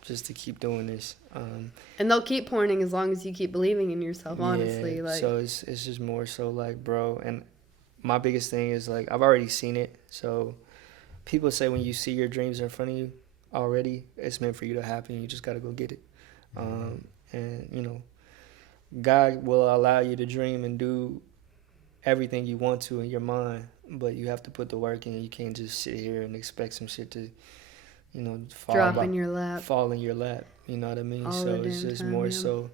Just to keep doing this. And they'll keep pointing as long as you keep believing in yourself, honestly. Yeah, like. So it's just more so like, bro, and my biggest thing is like, I've already seen it. So people say when you see your dreams in front of you already, it's meant for you to happen. You just got to go get it. And, God will allow you to dream and do everything you want to in your mind, but you have to put the work in. You can't just sit here and expect some shit to, fall in your lap. You know what I mean? So it's just more so.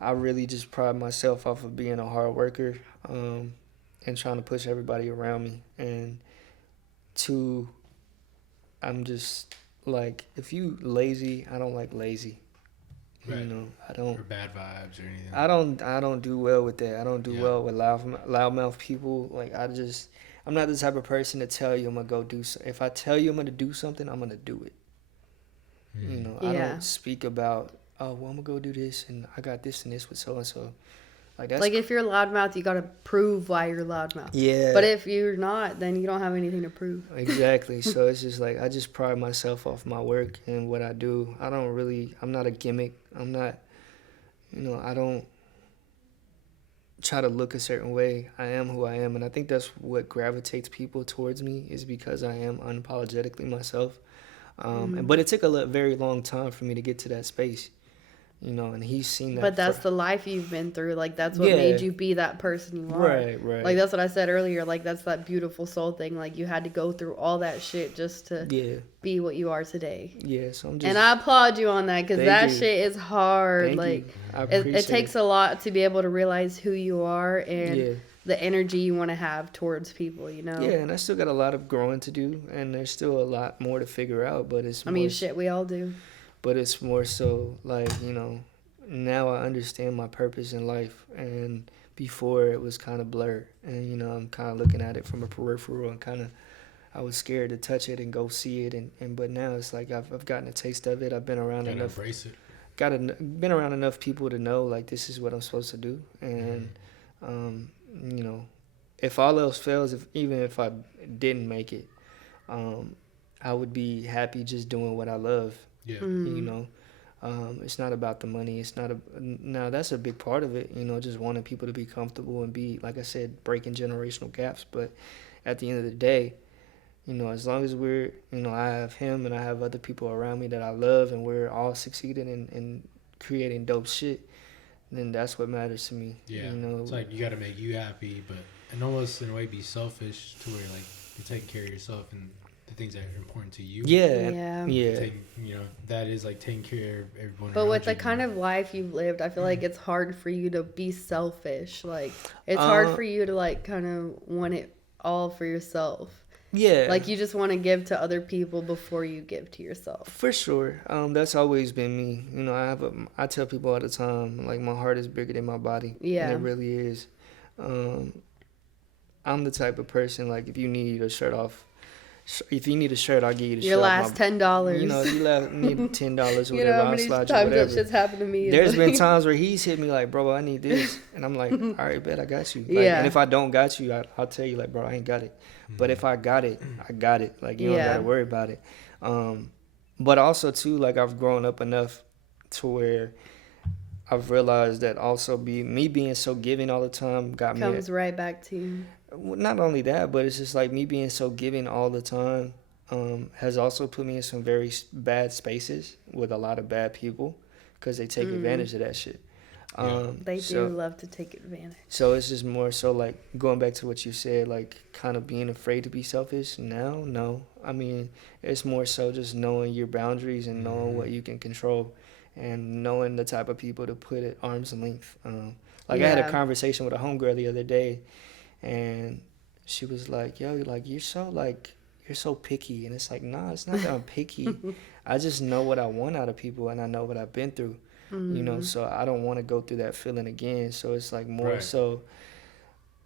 I really just pride myself off of being a hard worker, and trying to push everybody around me. And two, I'm just like, if you lazy, I don't like lazy. Right. I don't. Or bad vibes or anything. I don't do well with that. I don't do well with loudmouth people. Like I'm not the type of person to tell you I'm gonna go do. If I tell you I'm gonna do something, I'm gonna do it. I don't speak about, oh, well, I'm gonna go do this and I got this and this with so and so. Like that's if you're loudmouth, you gotta prove why you're loudmouth. Yeah. But if you're not, then you don't have anything to prove. Exactly. So it's just like I just pride myself off my work and what I do. I'm not a gimmick. I'm not, I don't try to look a certain way. I am who I am, and I think that's what gravitates people towards me, is because I am unapologetically myself. But it took a very long time for me to get to that space. And he's seen that. But that's the life you've been through. Like, that's what made you be that person you are. Right. Like, that's what I said earlier. Like, that's that beautiful soul thing. Like, you had to go through all that shit just to be what you are today. Yeah, so I'm just... And I applaud you on that, because that shit is hard. Thank like, you. I appreciate it takes a lot to be able to realize who you are and the energy you want to have towards people, Yeah, and I still got a lot of growing to do, and there's still a lot more to figure out, but it's... shit, we all do. But it's more so like, now I understand my purpose in life, and before it was kind of blurred, and I'm kind of looking at it from a peripheral, and I was scared to touch it and go see it, but now it's like I've gotten a taste of it. I've been around enough. Embrace it. Been around enough people to know like this is what I'm supposed to do, and if all else fails, even if I didn't make it, I would be happy just doing what I love. Yeah. You know, it's not about the money. It's not now that's a big part of it. You know, just wanting people to be comfortable and be, like I said, breaking generational gaps. But at the end of the day, you know, as long as we're, you know, I have him and I have other people around me that I love, and we're all succeeding in creating dope shit, then that's what matters to me. Yeah. You know, It's like you got to make you happy, but and almost in a way be selfish to where like you're taking care of yourself and the things that are important to you. yeah. Taking, you know, that is like taking care of everyone. But around with the you. kind of life you've lived, I feel like it's hard for you to be selfish. Like, it's hard for you to, like, kind of want it all for yourself. Yeah. Like, you just want to give to other people before you give to yourself. For sure. That's always been me. You know, I tell people all the time, like, my heart is bigger than my body. Yeah. And it really is. I'm the type of person, like, if you need a shirt, I'll give you the shirt. Your last $10. You know, if you need $10 or whatever, You know how I'll many slide times you that whatever. shit's happened to me. There's been times where he's hit me like, bro, I need this. And I'm like, all right, bet, I got you. Like, Yeah. And if I don't got you, I'll tell you, like, bro, I ain't got it. But if I got it, I got it. Like, you don't got to worry about it. But also, too, like, I've grown up enough to where I've realized that also me being so giving all the time comes right back to you. Not only that, but it's just like me being so giving all the time has also put me in some very bad spaces with a lot of bad people because they take advantage of that shit. They do love to take advantage. So it's just more so like going back to what you said, like kind of being afraid to be selfish. Now, no. I mean, it's more so just knowing your boundaries and knowing what you can control and knowing the type of people to put at arm's length. I had a conversation with a homegirl the other day, and she was like, yo, like you're so picky. And it's like, nah, it's not that I'm picky. I just know what I want out of people, and I know what I've been through. You know, so I don't want to go through that feeling again. So it's like more so,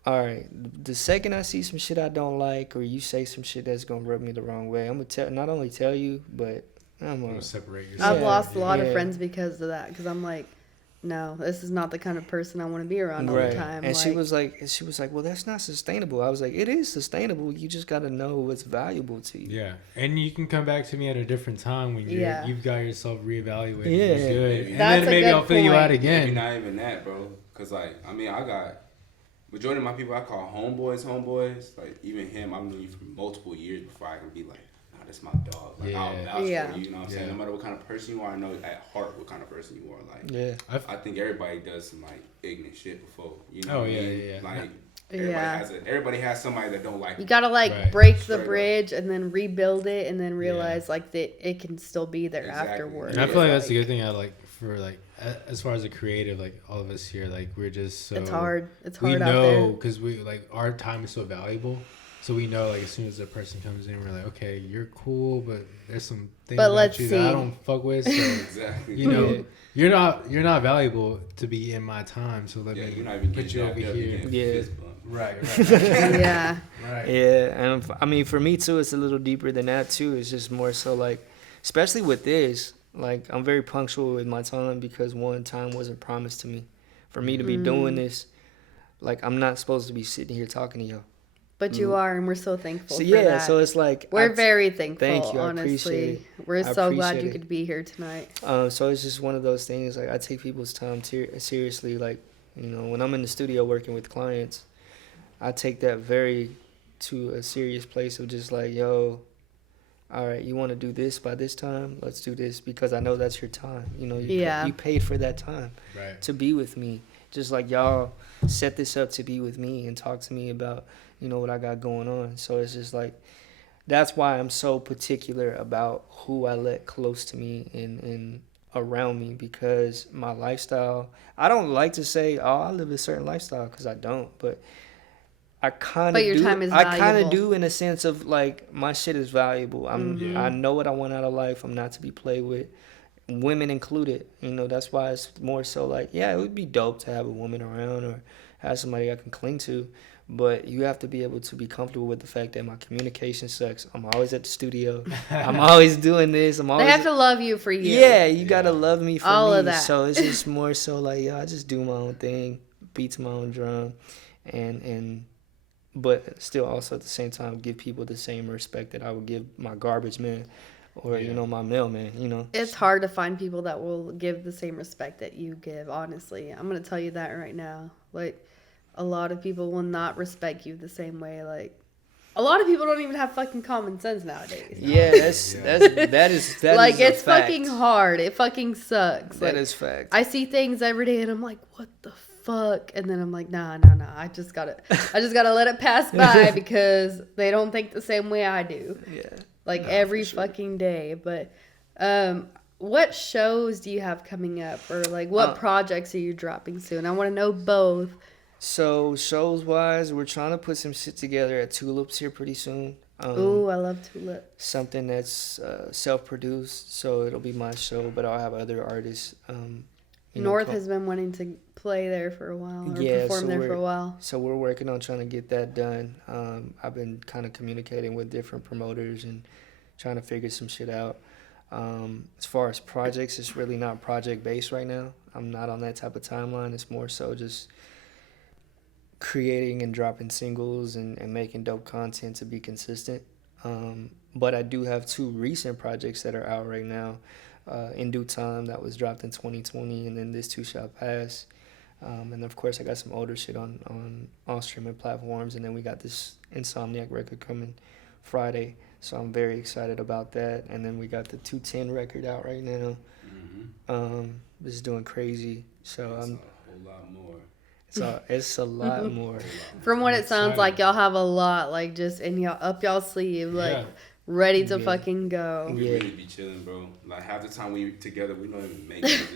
all right, the second I see some shit I don't like, or you say some shit that's gonna rub me the wrong way, I'm gonna not only tell you, but I'm gonna separate yourself. I've lost a lot of friends because of that, because I'm like, no, this is not the kind of person I want to be around all the time. And she was like, well, that's not sustainable. I was like, it is sustainable. You just got to know what's valuable to you. Yeah. And you can come back to me at a different time when you've got yourself reevaluated. Yeah. You're good. And That's then maybe I'll fill you out again. Maybe not even that, bro. Because, like, I mean, I got majority of my people I call homeboys. Like, even him, I've known you for multiple years before I can be like, nah, that's my dog. Like, I'll vouch for you, you know what I'm saying? No matter what kind of person you are, I know at heart what kind of person you are. Like, I think everybody does some, like, ignorant shit before. You know what I mean? Yeah. Like, everybody has somebody that don't like you gotta like break the bridge and then rebuild it and then realize like that it can still be there afterwards. And I feel like that's a good thing. I like for like as far as a creative, like all of us here, like we're just so it's hard we out know there because we like our time is so valuable, so we know like as soon as a person comes in, we're like, okay, you're cool, but there's some things about you that I don't fuck with. So exactly, you know. You're not valuable to be in my time, so let me you're not even put you over here. Right. Yeah. Right. Yeah, and I mean, for me too, it's a little deeper than that too. It's just more so like, especially with this, like I'm very punctual with my time because one, time wasn't promised to me. For me to be doing this, like I'm not supposed to be sitting here talking to y'all. But you are, and we're so thankful for yeah, that. so it's like... We're very thankful, thank you, I honestly. appreciate it. We're so glad you could be here tonight. So it's just one of those things, like I take people's time seriously. Like, you know, when I'm in the studio working with clients, I take that very to a serious place of just like, yo, all right, you want to do this by this time? Let's do this because I know that's your time. You know, you paid for that time to be with me. Just like y'all set this up to be with me and talk to me about, you know, what I got going on. So it's just like, that's why I'm so particular about who I let close to me and around me, because my lifestyle, I don't like to say, oh, I live a certain lifestyle, because I don't, but I kind of do. Time is I kind of do in a sense of like, my shit is valuable. I know what I want out of life. I'm not to be played with, women included. You know, that's why it's more so like, yeah, it would be dope to have a woman around or have somebody I can cling to. But you have to be able to be comfortable with the fact that my communication sucks. I'm always at the studio. I'm always doing this. They have to love you for you. Yeah, you gotta love me for all me. Of that. So it's just more so like, yo, I just do my own thing, beat to my own drum, and but still also at the same time give people the same respect that I would give my garbage man or Yeah. you know, my mailman, you know. It's hard to find people that will give the same respect that you give, honestly. I'm going to tell you that right now. Like, a lot of people will not respect you the same way. Like, a lot of people don't even have fucking common sense nowadays. Yeah, that is like, a it's fact. fucking hard. It fucking sucks. That like, is fact. I see things every day and I'm like, what the fuck? And then I'm like, nah. I just gotta let it pass by because they don't think the same way I do. Yeah. Like No, every for sure. fucking day. But what shows do you have coming up, or like what projects are you dropping soon? I want to know both. So shows wise, we're trying to put some shit together at Tulips here pretty soon. Ooh, I love Tulip. Something that's self-produced, so it'll be my show, but I'll have other artists. North has been wanting to play there for a while, or Yeah, perform so there for a while. So we're working on trying to get that done. I've been kind of communicating with different promoters and trying to figure some shit out. As far as projects, it's really not project based right now. I'm not on that type of timeline. It's more so just creating and dropping singles and making dope content to be consistent. But I do have 2 recent projects that are out right now. In Due Time, that was dropped in 2020, and then This Too Shall Pass. And of course, I got some older shit on all streaming platforms, and then we got this Insomniac record coming Friday, so I'm very excited about that. And then we got the 210 record out right now. It's doing crazy, so That's I'm. a whole lot more. It's a lot more. From what it sounds Exciting. like, y'all have a lot, like, just in y'all up y'all sleeve, like, Yeah. ready to Yeah. fucking go. We Yeah. really be chilling, bro. Like half the time we together, we don't even make music.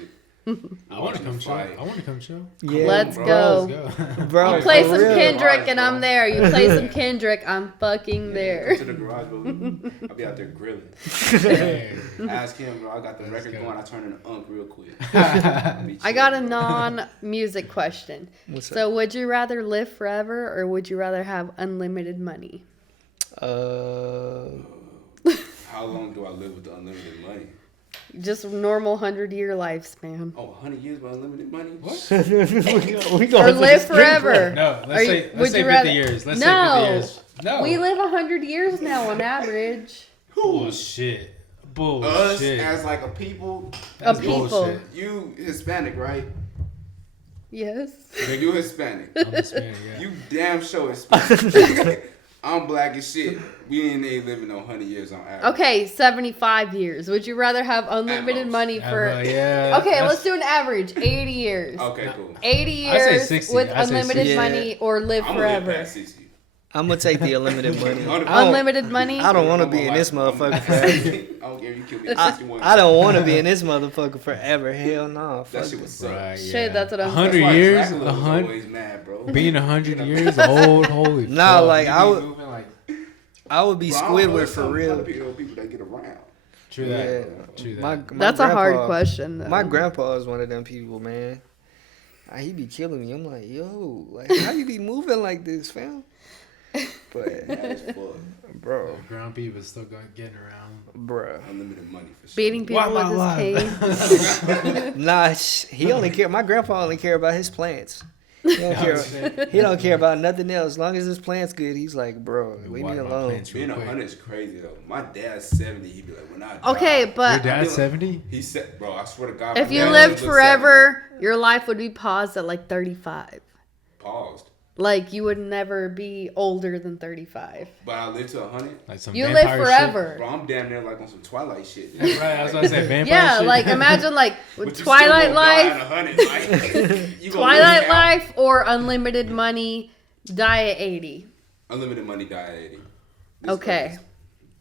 I want to come show. I want to come show. Yeah, Let's bro. go. Let's go. bro. You play for some real. Kendrick and I'm Bro. there. You play some Kendrick, I'm fucking Come there. to the garage, bro. I'll be out there grilling. Hey. Ask him, bro. I got the Let's record go. going. I turn into unk real quick. I got a non-music question. What's So, would you rather live forever or would you rather have unlimited money? up? How long do I live with the unlimited money? Just normal 100-year lifespan. Oh, 100 years with unlimited money? What? we Or going live forever. No, Are let's you- say would let's say you 50 rather- years. Let's No. say 50 years. No. We live 100 years now on average. Bullshit. Us Bullshit. as like a people, That's people. bullshit. you Hispanic, right? Yes. You Hispanic. I'm Hispanic, yeah. You damn sure Hispanic. I'm black as shit. We ain't living on 100 years on average. Okay, 75 years. Would you rather have unlimited most. money for... Yeah. Okay, that's- let's do an average. 80 years. Okay, cool. 80 I say years 60. with I say unlimited 60. money or live I'm gonna live forever. past 60. I'm gonna take the unlimited money. Unlimited money? I don't want to be in this motherfucker forever. I don't care if you kill me at 61. I don't want to be in this motherfucker forever. Hell no. That Fuck shit it. was suck. Right, Shit, yeah. that's what I'm 100 saying. That's why years, Dracula was 100 always mad, bro. being 100 years old, holy Nah, fuck. like, You I be would- moving like I would be Bro, I don't know Squidward for some real. other people that get around. true Yeah. that. True that. My That's a hard grandpa- question, though. My grandpa is one of them people, man. He be killing me. I'm like, yo, like, how you be moving like this, fam? But, Mad as fuck. bro, Ground beef is still getting around. bro. Unlimited money for sure. Beating people Why with his cane. Nah, he only care. My grandpa only care about his plants. He don't care. He don't care about nothing else. As long as his plant's good, he's like, bro, leave me Water my alone. plants real Being quick. 100 is crazy though. My dad's 70. He'd be like, when I die, Okay, Your but dad's 70? He said, bro, I swear to God. if my you dad lived was 70. forever, your life would be paused at like 35. Paused. Like, you would never be older than 35. But I lived to 100. Like some You vampire live forever. Bro, I'm damn near like on some Twilight shit. Shit. Right, I was about to say vampire Yeah, shit. like, imagine, like, But with you Twilight still gonna die Life, at 100. Like, you gonna Twilight lose out. Life or unlimited money, die at 80. Unlimited money die at 80. Okay. is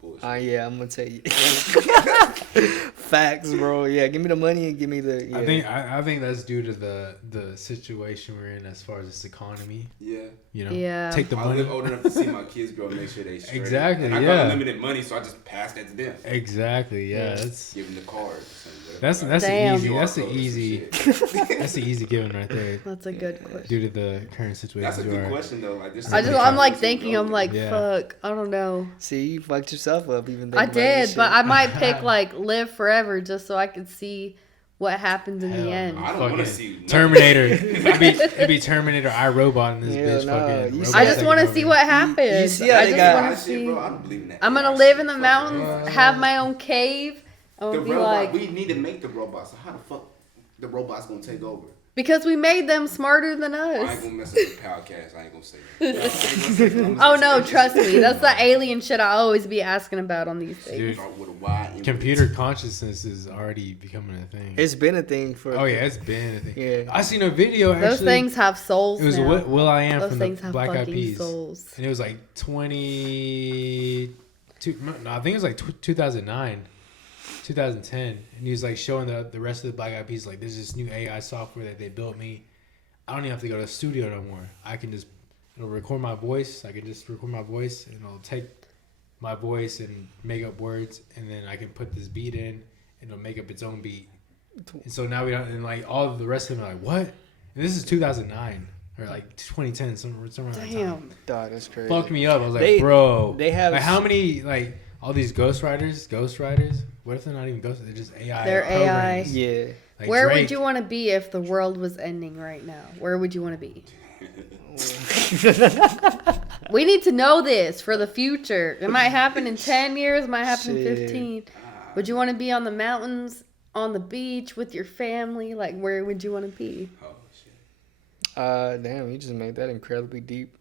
bullshit. Yeah, I'm gonna tell you. Facts, bro. Yeah, give me the money and give me the. Yeah. I think that's due to the situation we're in as far as this economy. Yeah. You know, Yeah. take the I money. live old enough to see my kids grow and make sure they straight. Exactly, And I yeah. got unlimited money, so I just pass that to them. Exactly. Yeah, Yeah. that's Give them the card. that's Damn. the easy. QR That's the code or some easy. shit. That's the easy given right there. That's a good question. Due to the current situation. That's a you good are. question though. Like, there's I'm like thinking, I'm like, Yeah. fuck, I don't know. See, you fucked yourself up even. I thinking about this did, but shit. I might pick like live forever just so I could see what happens in Hell the no. end. I don't want to Fucking see nothing. Terminator. It'd be Terminator, iRobot, and this Hell bitch no. fucking. You robots see- I just taking want to over. see what happens. you see how I they just got- want AI to shit, see. bro, I don't believe in that. I'm gonna AI live shit. in the Fuck mountains, that. have my own cave. I'm The gonna be robot, like, we need to make the robots. So how the fuck the robots gonna take over? because we made them smarter than I ain't us. gonna mess up the podcast. I ain't gonna say that. No, I ain't gonna say that. Oh no, trust me. That's the alien shit I always be asking about on these things. Dude. Start with a Y and Computer consciousness is already becoming a thing. It's been a thing for. Oh yeah, it's been a thing. Yeah. I seen a video actually. Those things have souls It was now. Will I Am Those from the things have Black Eyed fucking Peas, souls. and it was like I think it was like 2009, 2010, and he was like showing the rest of the Black Eyed Peas like there's this new AI software that they built me. I don't even have to go to the studio no more. I can just record my voice. I can just record my voice, and it'll take my voice and make up words, and then I can put this beat in, and it'll make up its own beat. And so now we don't, and like all of the rest of them are like, what? And this is 2009 or like 2010, somewhere around that time. Damn. Dog, that's crazy. Fucked me up. I was like, They- bro, they have like how many like all these ghostwriters? What if they're not even ghost? They're just AI. They're AI. programs. Yeah. Like Where Drake. would you want to be if the world was ending right now? Where would you want to be? We need to know this for the future. It might happen in 10 years, it might happen in Shit. 15. Would you want to be on the mountains, on the beach with your family? Like, where would you want to be? Oh shit. Damn, you just made that incredibly deep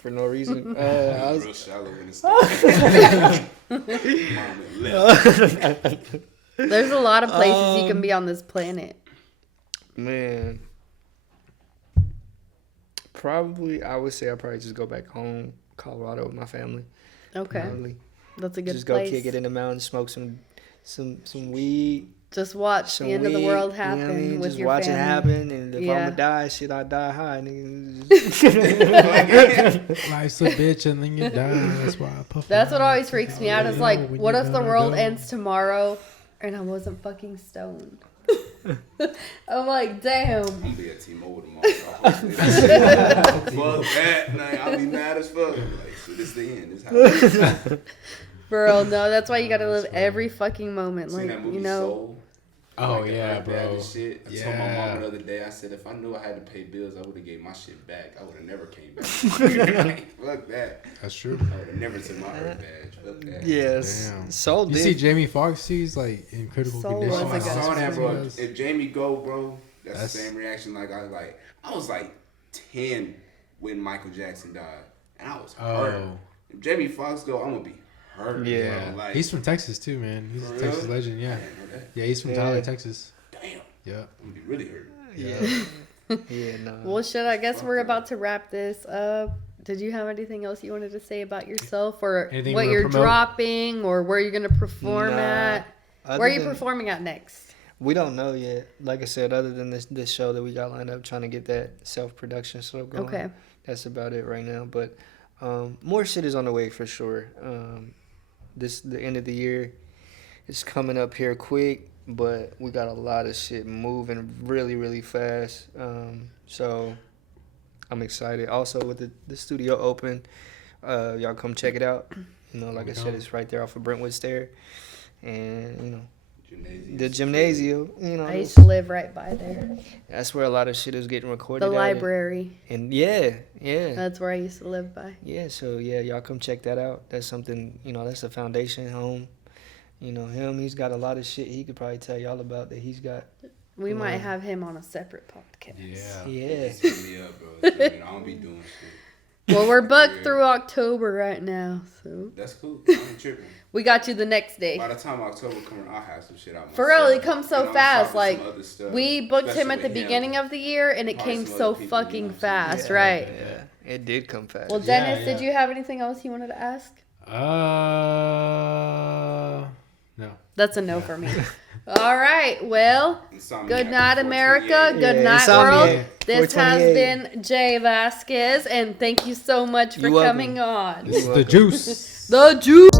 for no reason. I was, Real shallow in the start. Mom left. There's a lot of places you can be on this planet. man, probably I would say I'd probably just go back home, Colorado, with my family. Okay. Probably. That's a good Just place. go kick it in the mountains, smoke some weed. Just watch Some the end of the weed, world you know what I happen mean? with Just your watch family. it happen, and if Yeah. I'm gonna die, shit, I die high, nigga. Life's a bitch and then you die. That's why I puff. That's what around. always freaks me out. Is like, When what you if the gonna world go? ends tomorrow and I wasn't fucking stoned? I'm like, damn. I'm gonna be at T-Mobile tomorrow. So fuck that, man. I'll be mad as fuck. Like, so this the end. This how it is. Bro, no, that's why you gotta live every fucking moment. Seen Like, that movie you know. Soul? Oh Like, yeah, the dad bro. and shit. I told my Yeah. mom the other day. I said if I knew I had to pay bills, I would have gave my shit back. I would have never came back. Fuck that. That's true. I would have never took my Earth badge. Fuck that. Yes, Damn. so You see Jamie Foxx? He's like in critical Soul condition. was I a good saw that, bro. Yes. If Jamie go, bro, that's That's- the same reaction. Like I was like 10 when Michael Jackson died, and I was hurt. Oh. If Jamie Foxx go, I'm gonna be hurt. Yeah. bro. Like, He's from Texas too, man. He's For a real? Texas legend. I Yeah, didn't know that. yeah. He's from Yeah. Tyler, Texas. Damn, Yeah, I'm gonna be really hurt. Yeah, yeah, no. Well, shit, I guess we're about to wrap this up. Did you have anything else you wanted to say about yourself or Anything what you you're wanna promote? dropping or where you're going to perform Nah. at? Other Where are you than- performing at next? We don't know yet. Like I said, other than this show that we got lined up, trying to get that self-production stuff going. Okay. That's about it right now. But more shit is on the way for sure. The end of the year is coming up here quick, but we got a lot of shit moving really, really fast. So I'm excited. Also, with the studio open, y'all come check it out. You know, like I said, it's right there off of Brentwood Stair, and you know. The gymnasium, you know, I used to live right by there. that's where a lot of shit is getting recorded. The at. library. And yeah. That's where I used to live by. Yeah, so yeah, y'all come check that out. That's something, you know, that's a foundation home. You know, he's got a lot of shit he could probably tell y'all about that he's got. We might Yeah. have him on a separate podcast. yeah. Yeah. Just hit me up, bro. I don't be doing shit. Well, we're booked Yeah. through October right now, so That's cool. I ain't tripping. we got you the next day. By the time October comes, I'll have some shit out. For real, myself. it comes And so I'm fast. dropping Like, some other stuff, we booked him especially at the with him. beginning of the year, and it Probably came some so other people, you fucking know what I'm saying? fast, right? Yeah. It did come fast. Well, Yeah, Dennis, did yeah. you have anything else you wanted to ask? No. That's a no for me. All right. Well, Insomniac good night, 428. America. Good Yeah, night, Insomniac world. This has 428. been Jay Vasquez, and thank you so much for You're welcome. coming on. This is the welcome. juice. The Juice.